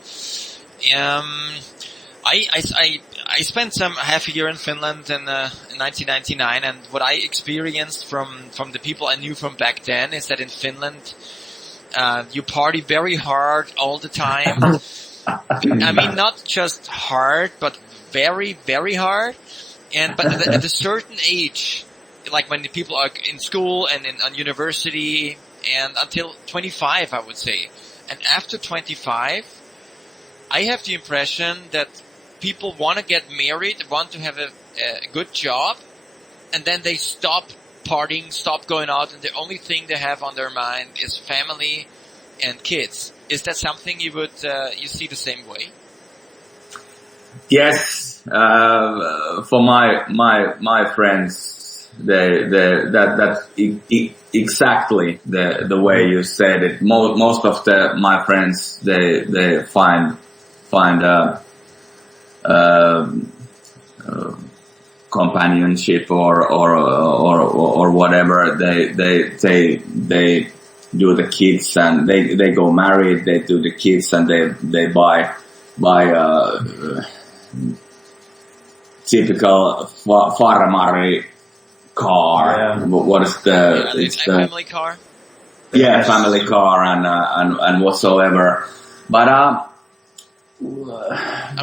I spent some half a year in Finland in 1999, and what I experienced from the people I knew from back then is that in Finland, you party very hard all the time. I mean, not just hard, but very, very hard. But at a certain age, like when the people are in school and on university, and until 25, I would say. And after 25, I have the impression that people want to get married, want to have a good job, and then they stop partying, stop going out, and the only thing they have on their mind is family and kids. Is that something you would you see the same way? Yes, for my friends, that's exactly the way you said it. Most of my friends companionship or whatever. They do the kids and they go married. They do the kids and they buy typical farmari car. Yeah. What is the? It's the family car. Yeah, family car and whatsoever. But I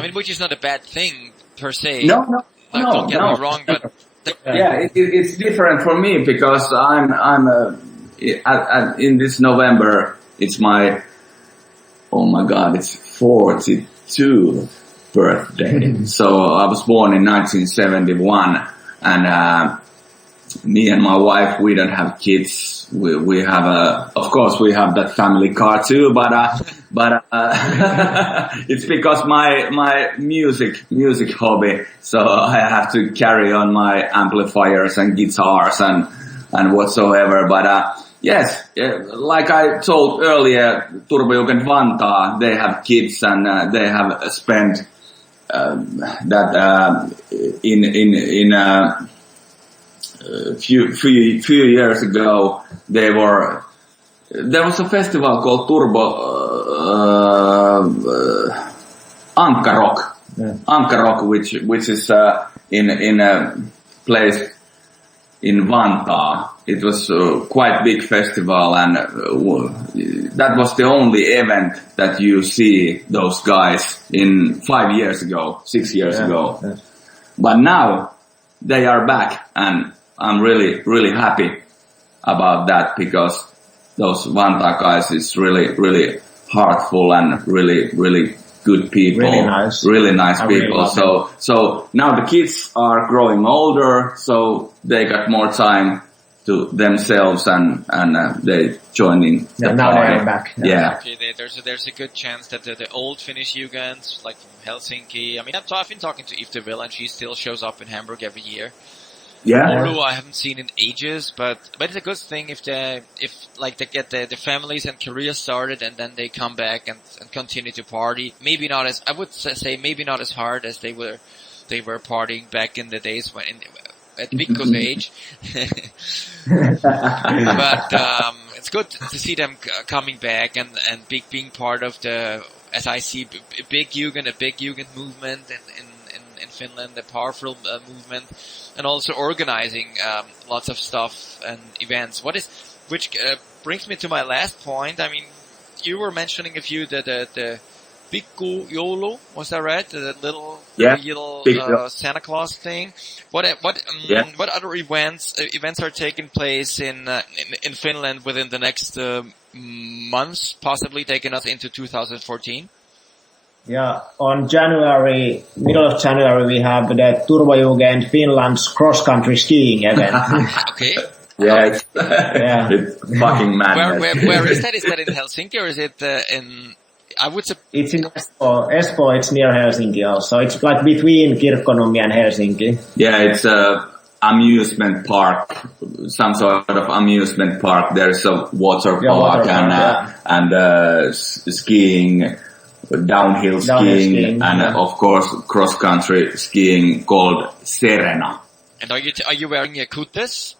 mean, which is not a bad thing per se. No. Don't get me wrong, but it's different for me because I'm in this November. It's my it's 42th birthday. So I was born in 1971, and me and my wife, we don't have kids. We have of course we have that family car too, but it's because my music hobby. So I have to carry on my amplifiers and guitars and whatsoever. But yes, like I told earlier, Turbojugend Vantaa, they have kids and they have spent that in few years ago, there was a festival called AmbASSadors, which is in a place in Vantaa. It was quite big festival, and that was the only event that you see those guys in 6 years ago. Yeah. But now they are back, and I'm really, really happy about that because those Vantaa guys is really, really heartful and really, really good people. Really nice people. So now the kids are growing older, so they got more time to themselves and they joining the now party. they are back. Yeah. Okay, there's a good chance that the old Finnish Jugend, like from Helsinki, I mean, I've been talking to Yvdeville and she still shows up in Hamburg every year. Yeah. Oulu I haven't seen in ages, but it's a good thing if they get the families and careers started and then they come back and continue to party. Maybe not as, I would say maybe not as hard as they were partying back in the days when at Mikko's age. But it's good to see them coming back and being part of the, as I see, a big Jugend movement in Finland, a powerful movement, and also organizing lots of stuff and events. Which brings me to my last point. I mean, you were mentioning a few the Pikku Joulu, was that right? The little Santa Claus thing. What other events are taking place in Finland within the next months, possibly taking us into 2014? Yeah, on middle of January, we have the Turbojugend Finland's cross-country skiing event. Okay. Yeah, it's fucking madness. Where is that? Is that in Helsinki or is it in? I would say it's in Espoo. Espoo, it's near Helsinki also. It's like between Kirkkonummi and Helsinki. Yeah, it's a amusement park, some sort of amusement park. There's a water park and skiing, downhill skiing, and of course cross-country skiing called Serena. And are you wearing a kuttes?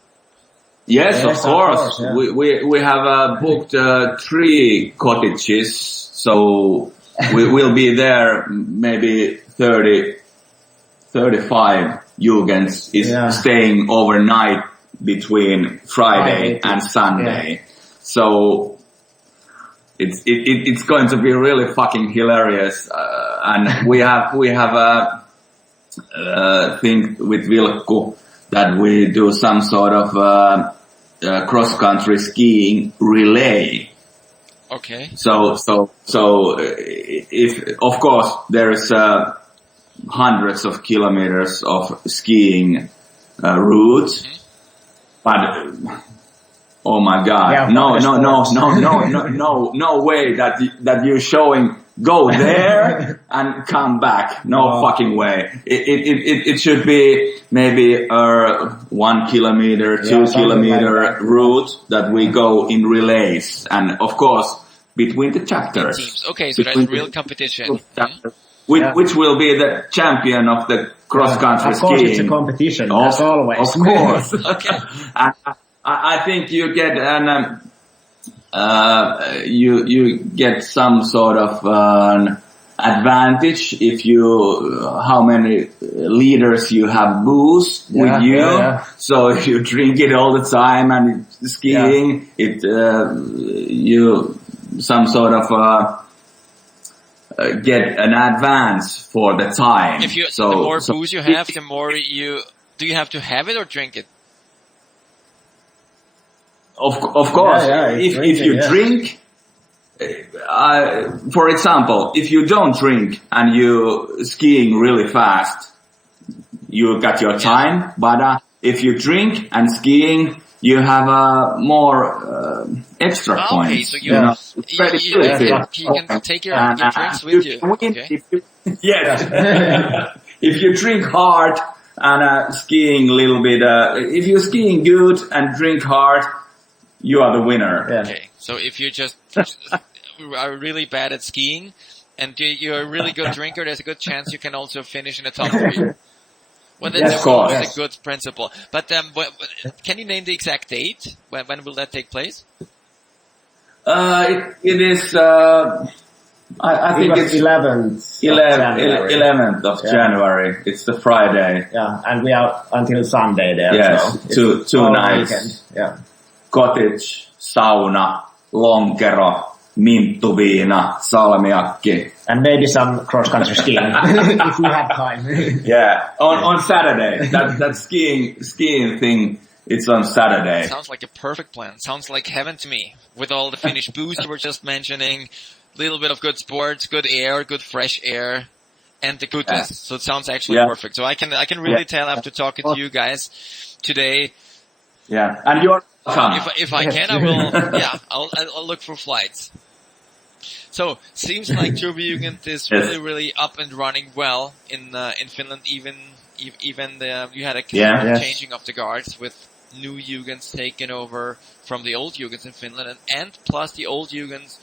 Yes, of course. Yeah. We have booked 3 cottages. So we will be there maybe 35 Jugens is staying overnight between Friday and Sunday. Yeah. So it's going to be really fucking hilarious. And we have a thing with Vilkku that we do some sort of cross-country skiing relay. Okay. So if of course there is hundreds of kilometers of skiing routes, but oh my God, no way that you're showing go there and come back. No fucking way. It should be maybe 1 kilometer, 2 kilometer route that we go in relays, and of course between the chapters. Okay, so that's real competition. which will be the champion of the cross-country skiing. Of course, it's a competition, as always. Of course. Okay. And I think you get you get some sort of an advantage if how many liters you have booze with you. Yeah. So if you drink it all the time and skiing, you some sort of get an advance for the time. The more booze you have, the more do you have to have it or drink it? Of course, if you drink, for example, if you don't drink and you skiing really fast, you got your time. But if you drink and skiing, you have more extra points. So you can take your drinks with you. Okay. Yes. If you drink hard and skiing a little bit, if you're skiing good and drink hard, you are the winner. Yeah. Okay. So if you just are really bad at skiing and you're a really good drinker, there's a good chance you can also finish in the top 3. Well, that's a good principle. But can you name the exact date? When will that take place? It is. I think it's 11th of January. It's the Friday. Yeah, and we are until Sunday there. Yes, so two nights. Weekend. Yeah. Cottage, sauna, lonkero, minttuviina, salmiakki. And maybe some cross-country skiing, if we have time. Yeah, on Saturday. That skiing thing, it's on Saturday. Sounds like a perfect plan. Sounds like heaven to me. With all the Finnish booze you were just mentioning, little bit of good sports, good air, good fresh air, and the goodness. So it sounds actually perfect. So I can really tell after talking to you guys today. Yeah, and you're if I can, I will. Yeah, I'll look for flights. So seems like Turbojugend is really up and running well in Finland. Even you had a changing of the guards with new Jugens taken over from the old Jugens in Finland, and plus the old Jugens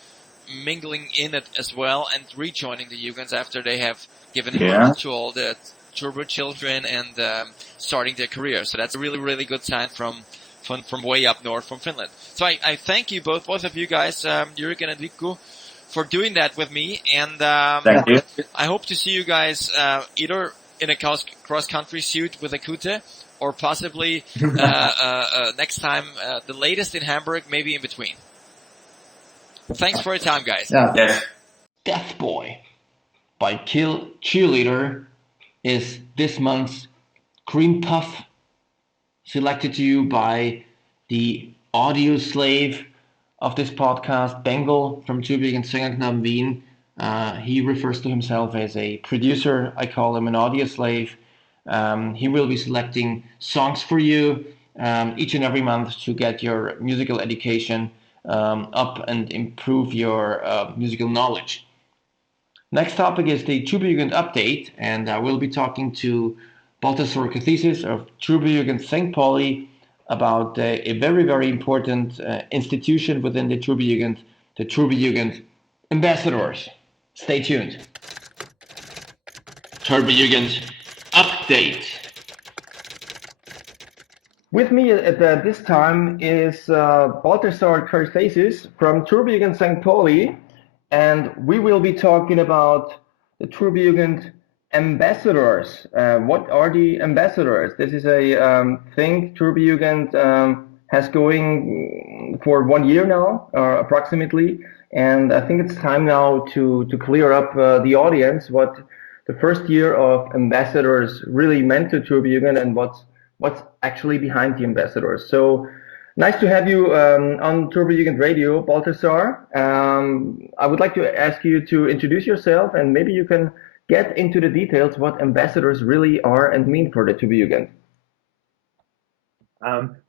mingling in it as well and rejoining the Jugens after they have given birth to all the Turbo children and starting their career. So that's a really, really good sign from way up north from Finland. So I thank you both of you guys, Jürgen and Mikko, for doing that with me. And thank you. I hope to see you guys either in a cross-country suit with a Kute, or possibly next time, the latest in Hamburg, maybe in between. Thanks for your time, guys. Yeah. Yes. Death Boy by Kill Cheerleader is this month's Cream Puff, selected to you by the audio slave of this podcast, Bengal from Turbojugend Sängaknaben Wien. He refers to himself as a producer. I call him an audio slave. He will be selecting songs for you each and every month to get your musical education up and improve your musical knowledge. Next topic is the Turbojugend update, and I will be talking to Balthasar Kathesis of Turbojugend St. Pauli about a very, very important institution within the Turbojugend AmbASSadors. Stay tuned. Turbojugend update. With me at this time is Balthasar Kathesis from Turbojugend St. Pauli, and we will be talking about the Turbojugend AmbASSadors. What are the ambassadors? This is a thing Turbojugend has going for 1 year now, approximately, and I think it's time now to clear up the audience what the first year of ambassadors really meant to Turbojugend and what's actually behind the ambassadors. So nice to have you on Turbojugend Radio, Balthasar. I would like to ask you to introduce yourself, and maybe you can get into the details what ambassadors really are and mean for the Turbojugend.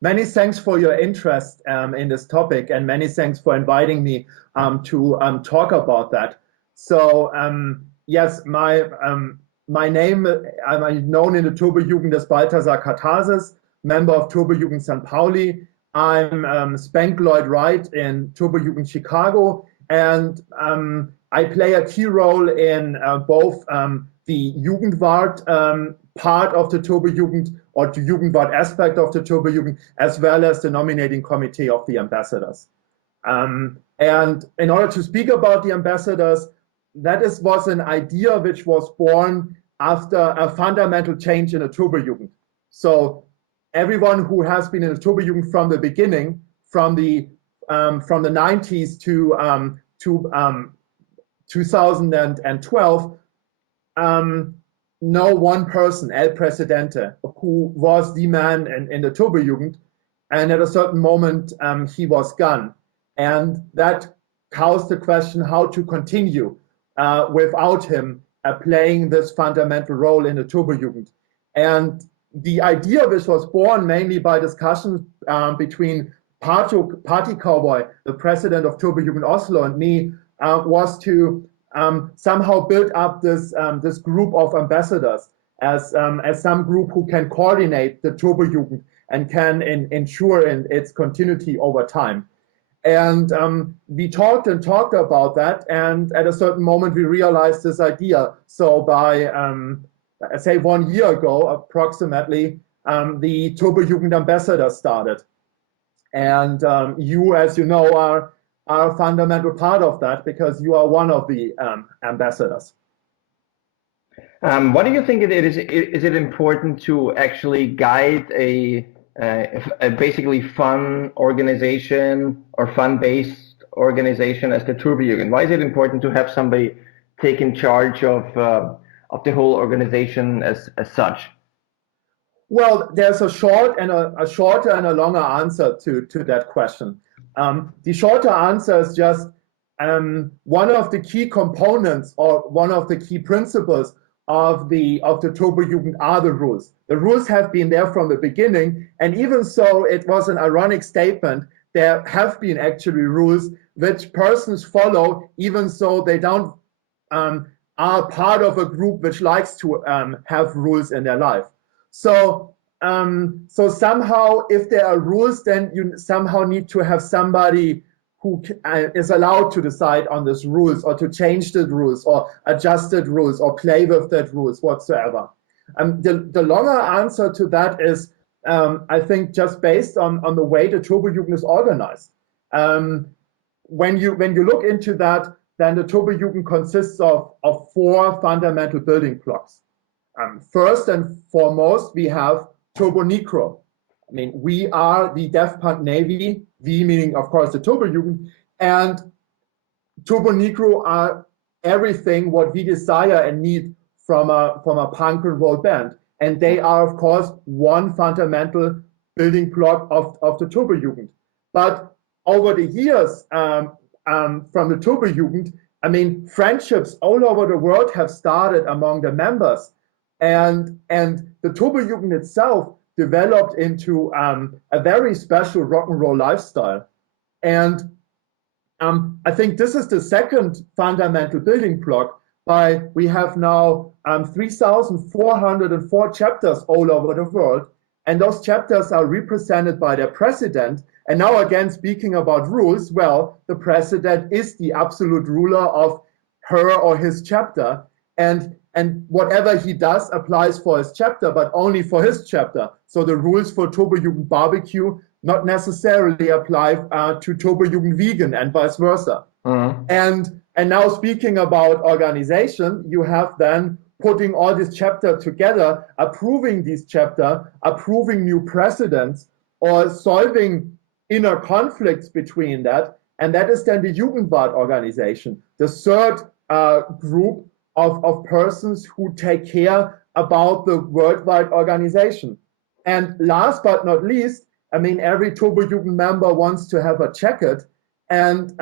Many thanks for your interest in this topic, and many thanks for inviting me to talk about that. So yes, my name, I'm known in the Turbojugend as Balthasar Kathesis, member of Turbojugend St. Pauli. I'm Spank Lloyd Wright in Turbojugend Chicago, and I play a key role in both the Jugendwart part of the Turbojugend, or the Jugendwart aspect of the Turbojugend, as well as the nominating committee of the ambassadors. And in order to speak about the ambassadors, was an idea which was born after a fundamental change in the Turbojugend. So everyone who has been in the Turbojugend from the beginning, from the 90s to 2012, know one person, El Presidente, who was the man in the Turbojugend, and at a certain moment he was gone. And that caused the question how to continue without him playing this fundamental role in the Turbojugend. And the idea, which was born mainly by discussions between Party Cowboy, the president of Turbojugend Oslo, and me, was to somehow build up this group of ambassadors as some group who can coordinate the Turbojugend and can ensure its continuity over time. And we talked about that, and at a certain moment we realized this idea. So by say 1 year ago approximately, the Turbojugend AmbASSadors started, and you, as you know, are a fundamental part of that because you are one of the ambassadors. What do you think it is? Is it important to actually guide a basically fun organization or fun-based organization as the Turbojugend? Why is it important to have somebody taking charge of the whole organization as such? Well, there's a shorter and a longer answer to that question. The shorter answer is just one of the key components or one of the key principles of the Turbojugend are the rules. The rules have been there from the beginning, and even so, it was an ironic statement. There have been actually rules which persons follow, even so they don't are part of a group which likes to have rules in their life. So somehow, if there are rules, then you somehow need to have somebody who is allowed to decide on these rules, or to change the rules, or adjust the rules, or play with that rules whatsoever. The longer answer to that is, I think, just based on the way the Turbojugend is organized. When you look into that, then the Turbojugend consists of 4 fundamental building blocks. First and foremost, we have Turbonegro. I mean, we are the Death Punk Navy, we meaning, of course, the Turbojugend, and Turbonegro are everything what we desire and need from a punk and roll band. And they are, of course, one fundamental building block of the Turbojugend. But over the years, from the Turbojugend, I mean, friendships all over the world have started among the members. And the Turbojugend itself developed into a very special rock and roll lifestyle. And I think this is the second fundamental building block. We have now 3,404 chapters all over the world, and those chapters are represented by their president. And now again, speaking about rules, well, the president is the absolute ruler of her or his chapter, and whatever he does applies for his chapter, but only for his chapter. So the rules for Turbojugend Barbecue not necessarily apply to Turbojugend Vegan and vice versa. And now speaking about organization, you have then putting all this chapter together, approving these chapter, approving new precedents, or solving inner conflicts between that. And that is then the Jugendwart organization, the third group of persons who take care about the worldwide organization. And last but not least, I mean, every Turbojugend member wants to have a jacket, and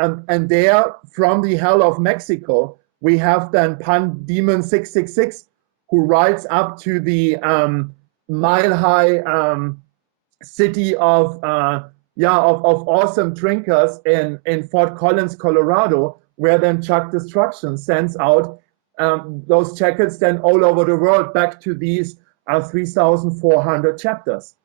there, from the hell of Mexico, we have then Pan Demon 666, who rides up to the mile-high city of awesome drinkers in Fort Collins, Colorado, where then Chuck Destruction sends out those jackets then all over the world back to these 3,400 chapters.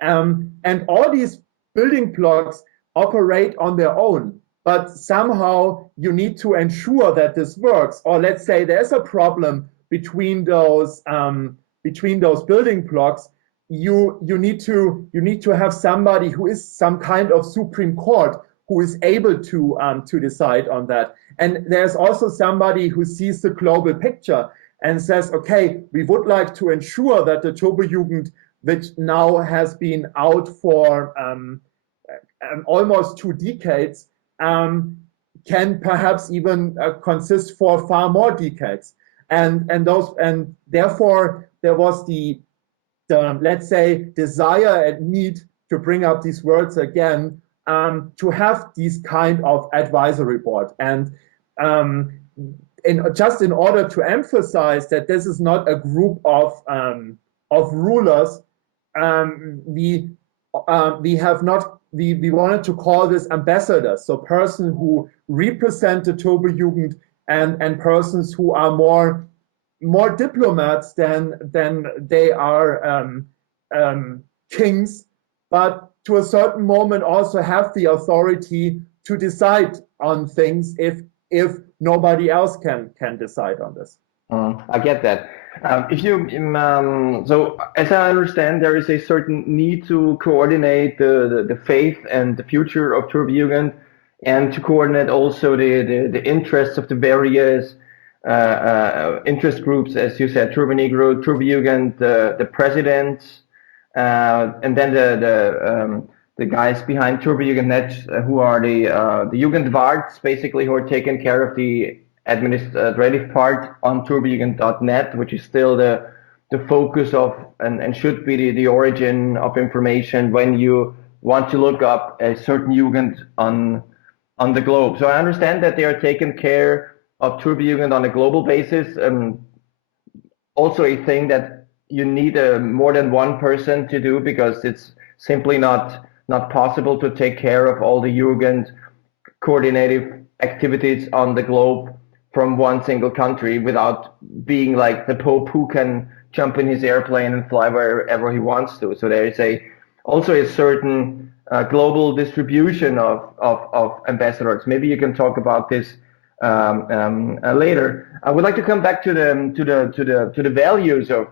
And all these building blocks operate on their own. but somehow you need to ensure that this works. Or let's say there's a problem between those building blocks. You need to have somebody who is some kind of Supreme Court who is able to decide on that. And there's also somebody who sees the global picture and says, okay, we would like to ensure that the Turbojugend, which now has been out for almost 2 decades, can perhaps even consist for far more decades. And therefore there was the let's say desire and need to bring up these words again, to have these kind of advisory board. And just in order to emphasize that this is not a group of rulers, we wanted to call this ambassadors, so persons who represent the Turbojugend and persons who are more diplomats than they are kings, but to a certain moment also have the authority to decide on things if nobody else can decide on this. I get that. So as I understand, there is a certain need to coordinate the faith and the future of Turbojugend, and to coordinate also the interests of the various interest groups, as you said, Turbonegro, Turbojugend, the presidents, and then the guys behind Turbojugendnet, who are the Jugendwarts, basically, who are taking care of the administrative part on Turbojugend.net, which is still the focus of and should be the origin of information when you want to look up a certain Jugend on the globe. So I understand that they are taking care of Turbojugend on a global basis. Also a thing that you need more than one person to do, because it's simply not possible to take care of all the Jugend coordinative activities on the globe from one single country without being like the Pope who can jump in his airplane and fly wherever he wants to. So there is also a certain global distribution of ambassadors. Maybe you can talk about this later. I would like to come back to the values of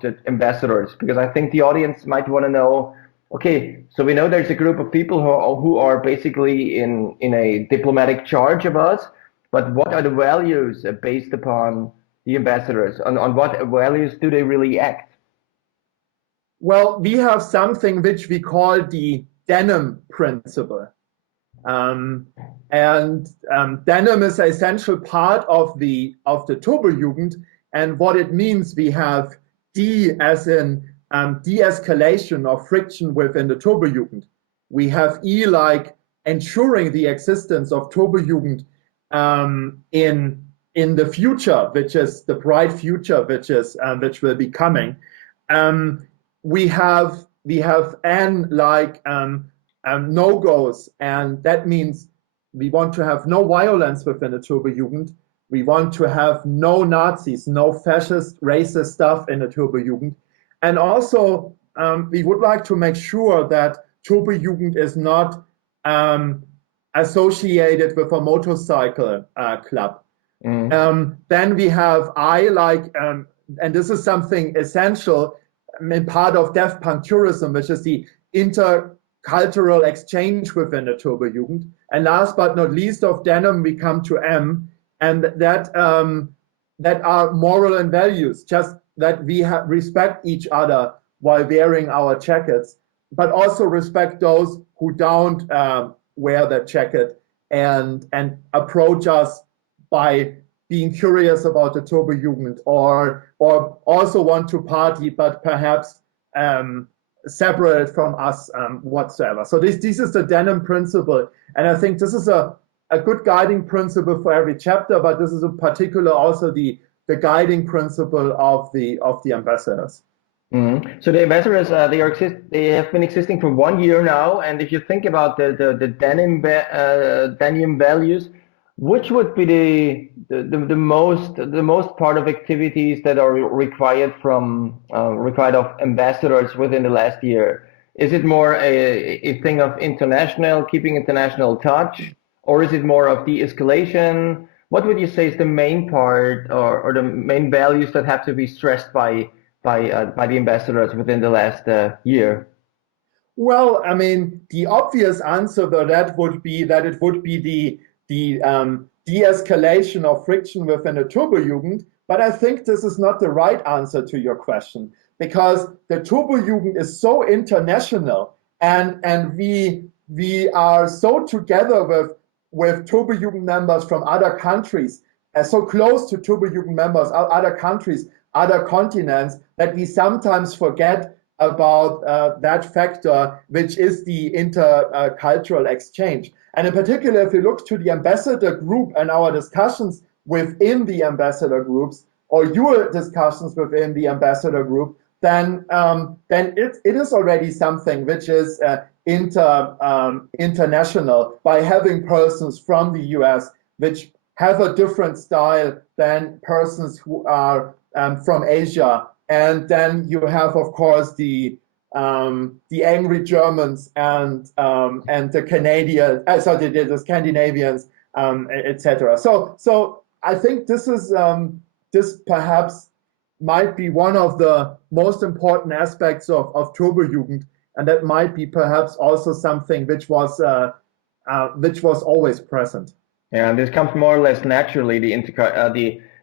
the ambassadors, because I think the audience might want to know. Okay, so we know there's a group of people who are basically in a diplomatic charge of us, but what are the values based upon the ambassadors? On what values do they really act? Well, we have something which we call the denim principle. And denim is an essential part of the Turbojugend, and what it means, we have D as in de-escalation of friction within the Turbojugend. We have E like ensuring the existence of Turbojugend in the future, which is the bright future, which will be coming. We have N like no-goes, and that means we want to have no violence within the Turbojugend. We want to have no Nazis, no fascist, racist stuff in the Turbojugend. And also, we would like to make sure that Turbojugend is not associated with a motorcycle club. Then we have I like, and this is something essential in part of Daft Punk tourism, which is the intercultural exchange within the Turbojugend. And last but not least of denim, we come to M, and that are moral and values, just that we respect each other while wearing our jackets, but also respect those who don't wear that jacket and approach us by being curious about the Turbojugend or also want to party, but perhaps separate from us whatsoever. So this is the denim principle, and I think this is a good guiding principle for every chapter, but this is in particular also the guiding principle of the ambassadors. Mm-hmm. So the ambassadors, they have been existing for 1 year now, and if you think about the denim values, which would be the most part of activities that are required of ambassadors within the last year? Is it more a thing of keeping international touch, or is it more of de-escalation? What would you say is the main part or the main values that have to be stressed by the ambassadors within the last year? Well, I mean, the obvious answer to that would be that it would be the de-escalation of friction within a Turbojugend. But I think this is not the right answer to your question, because the Turbojugend is so international, and we are so together with Turbojugend members from other countries, so close to Turbojugend members, other countries, other continents, that we sometimes forget about that factor, which is the intercultural exchange. And in particular, if you look to the ambassador group and our discussions within the ambassador groups, or your discussions within the ambassador group, then it is already something which is international, by having persons from the US which have a different style than persons who are from Asia. And then you have, of course, the angry Germans and the Canadian, the Scandinavians, etc. So I think this is this perhaps might be one of the most important aspects of Turbojugend, and that might be perhaps also something which was always present. Yeah, and this comes more or less naturally, the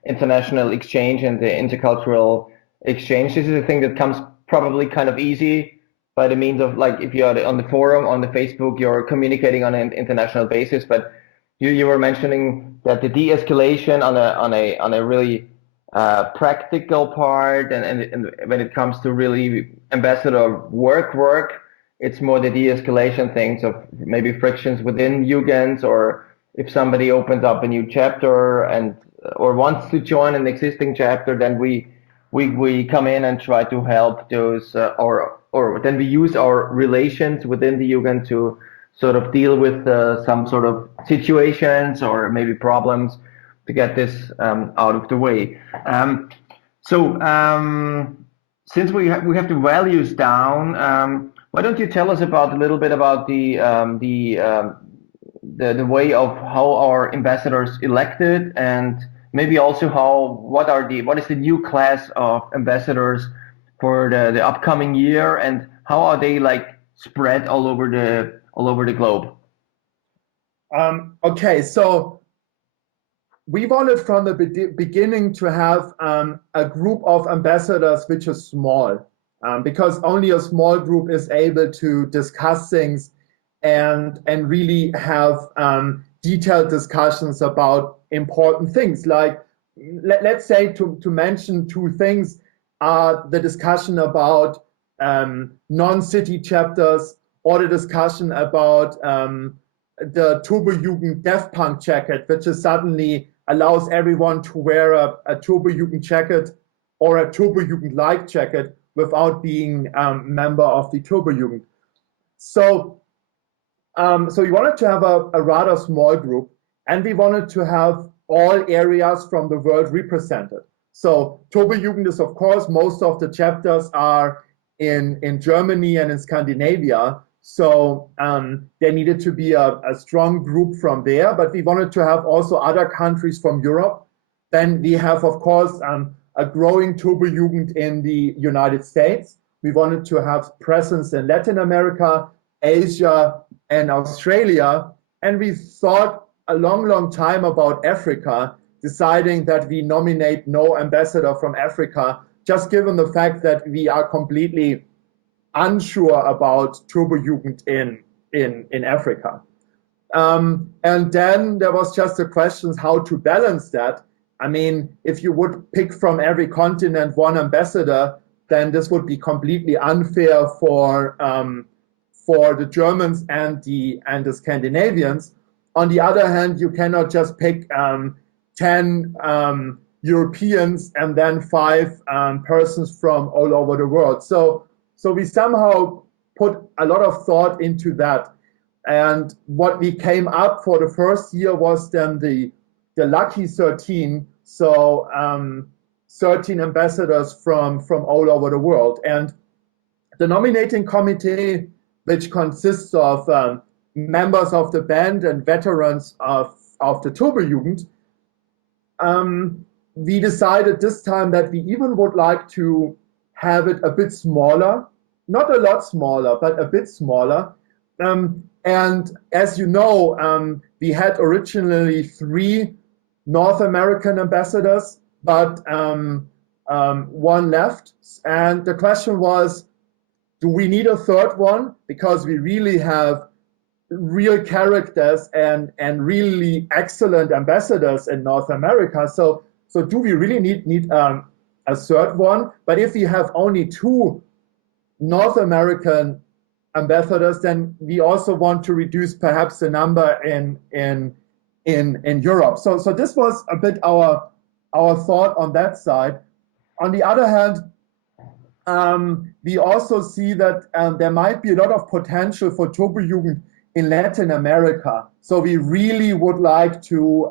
international exchange and the intercultural exchange. This is a thing that comes probably kind of easy by the means of, like, if you're on the forum, on the Facebook, you're communicating on an international basis. But you were mentioning that the de-escalation on a really practical part, and when it comes to really ambassador work, it's more the de-escalation things of maybe frictions within Jugens, or if somebody opens up a new chapter or wants to join an existing chapter, then we come in and try to help those, or then we use our relations within the Jugend to sort of deal with some sort of situations or maybe problems to get this out of the way. Since we have the values down, why don't you tell us a little bit about the way of how our ambassadors elected, and maybe also what is the new class of ambassadors for the upcoming year, and how are they like spread all over the globe? Okay, so we wanted from the beginning to have a group of ambassadors which is small, because only a small group is able to discuss things and really have detailed discussions about important things. Like, let's say, to mention two things, the discussion about non-city chapters, or the discussion about the Turbojugend Deaf Punk jacket, which is suddenly allows everyone to wear a Turbojugend jacket or a Turbojugend-like jacket without being a member of the Turbojugend. So we wanted to have a rather small group, and we wanted to have all areas from the world represented. So Turbojugend is, of course, most of the chapters are in Germany and in Scandinavia. So there needed to be a strong group from there, but we wanted to have also other countries from Europe. Then we have, of course, a growing Turbojugend in the United States. We wanted to have presence in Latin America, Asia, and Australia. And we thought a long time about Africa, deciding that we nominate no ambassador from Africa, just given the fact that we are completely unsure about Turbojugend in Africa. And then there was just the question how to balance that. I mean, if you would pick from every continent one ambassador, then this would be completely unfair for the Germans and the Scandinavians. On the other hand, you cannot just pick 10 Europeans and then 5 persons from all over the world. So we somehow put a lot of thought into that. And what we came up for the first year was then the lucky 13. So 13 ambassadors from all over the world. And the nominating committee, which consists of members of the band and veterans of the Turbojugend, we decided this time that we even would like to have it a bit smaller, not a lot smaller, but a bit smaller. And as you know, we had originally 3 North American ambassadors, but one left. And the question was, do we need a third one? Because we really have real characters and really excellent ambassadors in North America. So do we really need a third one? But if we have only 2 North American ambassadors, then we also want to reduce perhaps the number in Europe. So this was a bit our thought on that side. On the other hand, we also see that there might be a lot of potential for Turbojugend in Latin America. So we really would like to,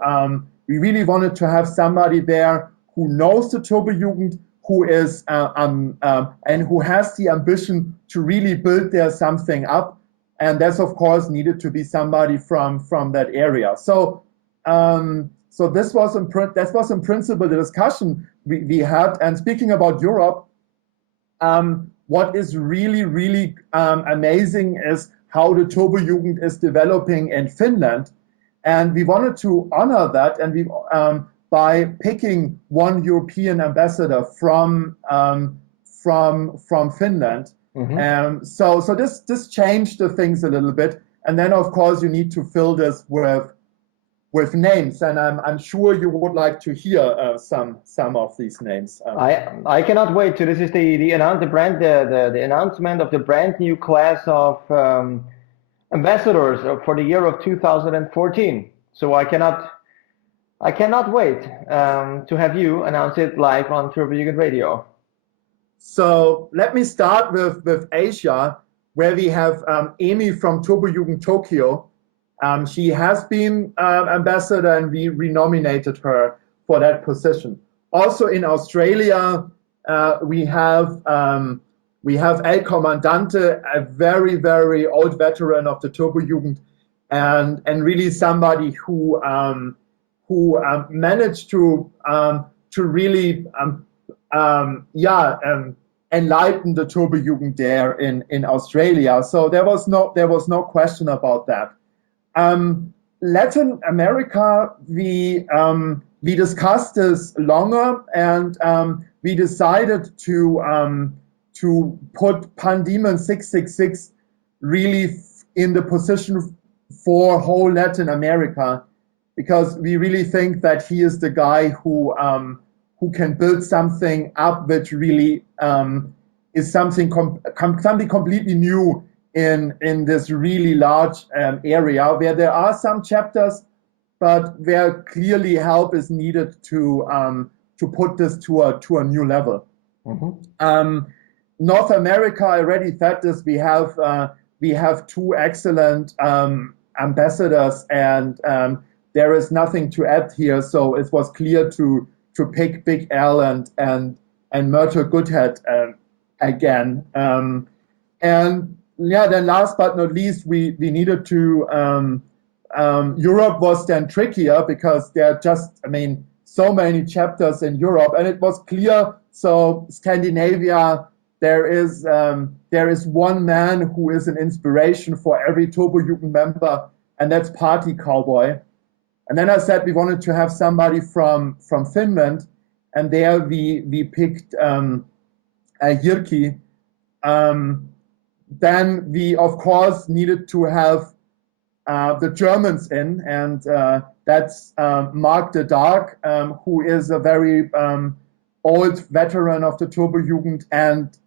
we really wanted to have somebody there who knows the Turbojugend, who is and who has the ambition to really build there something up, and that's of course needed to be somebody from that area. So this was in principle the discussion we had. And speaking about Europe, what is really amazing is how the Turbojugend is developing in Finland, and we wanted to honor that, and we by picking one European ambassador from Finland. Mm-hmm. So this changed the things a little bit, and then of course you need to fill this with names, and I'm sure you would like to hear some of these names. I cannot wait to. This is the announcement of the brand new class of ambassadors for the year of 2014. So I cannot wait to have you announce it live on Turbojugend Radio. So let me start with Asia, where we have Amy from Turbojugend Tokyo. She has been ambassador, and we renominated her for that position. Also in Australia, we have El Comandante, a very old veteran of the Turbojugend, and really somebody who managed to really enlighten the Turbojugend there in Australia. So there was no question about that. Latin America, we discussed this longer, and we decided to put Pandemon 666 really in the position for whole Latin America, because we really think that he is the guy who can build something up which really is something completely new in this really large area, where there are some chapters, but where clearly help is needed to put this to a new level. Mm-hmm. North America, I already said this. We have 2 excellent ambassadors, and there is nothing to add here. So it was clear to pick Big L and Myrtle Goodhead again. And yeah, then last but not least, we needed to. Europe was then trickier because there are just, so many chapters in Europe, and it was clear. So Scandinavia, there is one man who is an inspiration for every Turbojugend member, and that's Party Cowboy. And then I said we wanted to have somebody from Finland, and there we picked Jyrki. Then we of course needed to have the Germans in, and that's Mark the Dark, who is a very old veteran of the Turbojugend, and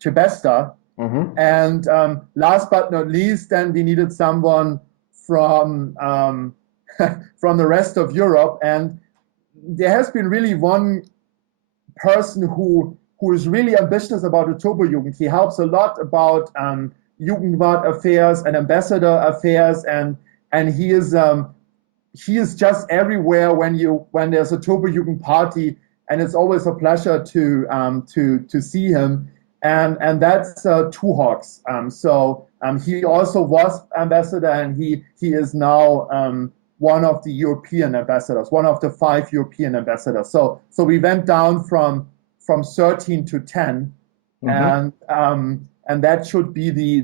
Chebesta. Mm-hmm. And last but not least, then we needed someone from the rest of Europe, and there has been really one person who is really ambitious about the Turbojugend. He helps a lot about Jugendwart affairs and ambassador affairs, and he is just everywhere when there's a Turbojugend party, and it's always a pleasure to see him. and that's Two Hawks. He also was ambassador, and he is now one of the European ambassadors, one of the 5 European ambassadors. So we went down from 13 to 10, and that should be the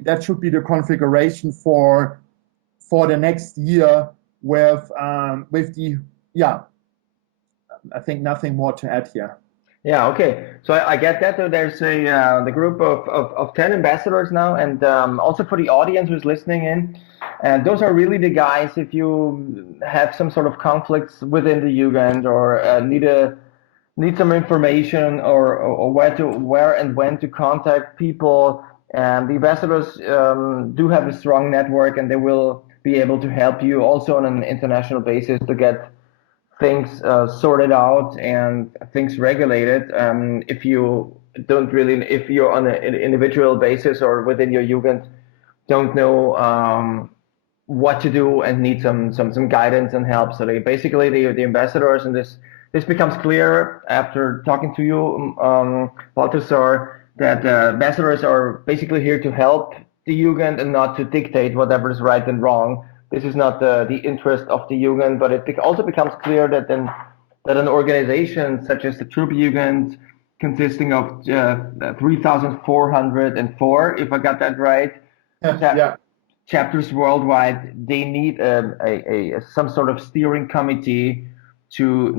configuration for the next year with the I think nothing more to add here. Yeah, okay. So I get that. There's the group of 10 ambassadors now, and also for the audience who's listening in, and those are really the guys. If you have some sort of conflicts within the Jugend or need some information or where and when to contact people, the ambassadors do have a strong network, and they will be able to help you also on an international basis to get things sorted out and things regulated. If you're on an individual basis or within your Jugend don't know what to do and need some guidance and help. So basically the ambassadors, and this becomes clear after talking to you, Balthasar, that ambassadors are basically here to help the Jugend and not to dictate whatever is right and wrong. This is not the interest of the Jugend, but it also becomes clear that an organization such as the Turbojugend, consisting of 3,404, if I got that right, chapters worldwide, they need some sort of steering committee to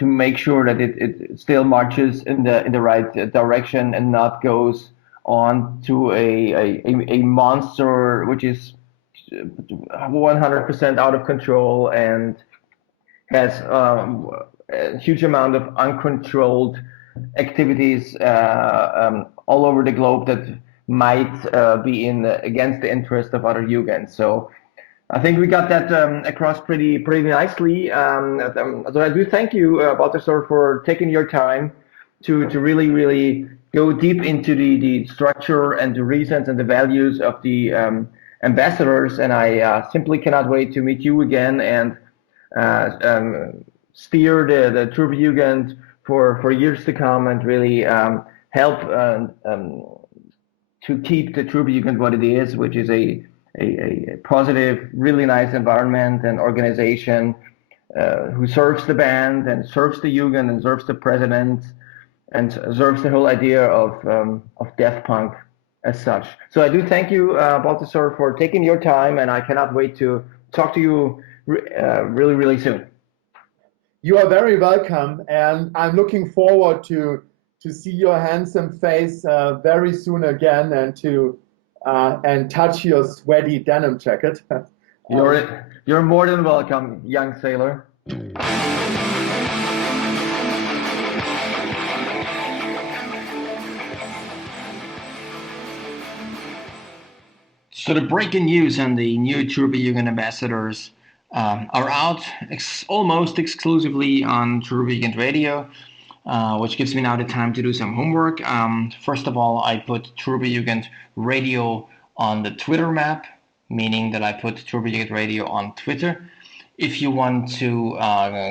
make sure that it still marches in the right direction and not goes on to a monster which is 100% out of control and has a huge amount of uncontrolled activities all over the globe that might be against the interest of other Jugends. So I think we got that across pretty nicely. So I do thank you, Balthasar, for taking your time to really go deep into the structure and the reasons and the values of the ambassadors, and I simply cannot wait to meet you again and steer the Turbojugend for years to come and really help to keep the Turbojugend what it is, which is a positive, really nice environment and organization who serves the band and serves the Jugend and serves the president and serves the whole idea of death punk as such. So I do thank you, Balthasar, for taking your time, and I cannot wait to talk to you really soon. You are very welcome, and I'm looking forward to see your handsome face very soon again, and touch your sweaty denim jacket. You're more than welcome, young sailor. So the breaking news and the new Turbojugend ambassadors are out almost exclusively on Turbojugend Radio, which gives me now the time to do some homework. First of all, I put Turbojugend Radio on the Twitter map, meaning that I put Turbojugend Radio on Twitter. If you want to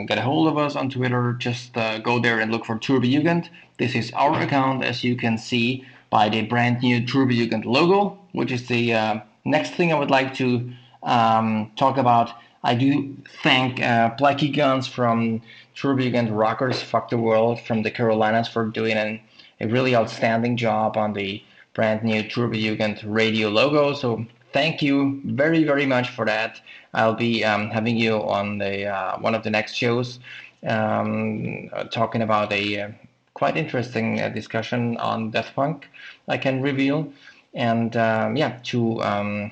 get a hold of us on Twitter, just go there and look for Turbojugend. This is our account, as you can see by the brand new Turbojugend logo, which is the next thing I would like to talk about. I do thank Blacky Guns from Turbojugend Rockers Fuck the World from the Carolinas for doing a really outstanding job on the brand new Turbojugend Radio logo. So thank you very much for that. I'll be having you on the one of the next shows talking about a quite interesting discussion on death punk, I can reveal. And to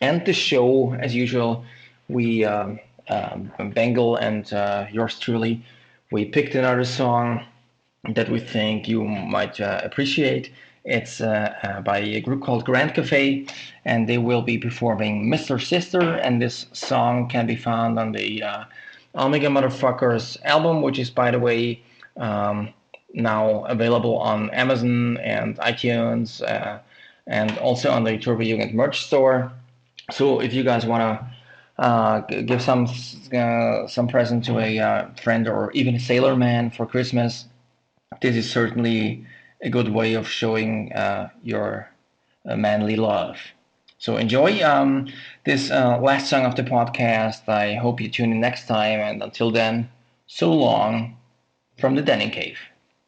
end the show, as usual, we Bengal and yours truly, we picked another song that we think you might appreciate. It's by a group called Grand Cafe, and they will be performing Mr. Sister, and this song can be found on the Omega Motherfuckers album, which is, by the way, now available on Amazon and iTunes, and also on the Turbojugend merch store. So if you guys want to give some present to a friend or even a sailor man for Christmas, this is certainly a good way of showing your manly love. So enjoy this last song of the podcast. I hope you tune in next time, and until then, so long from the Denning Cave.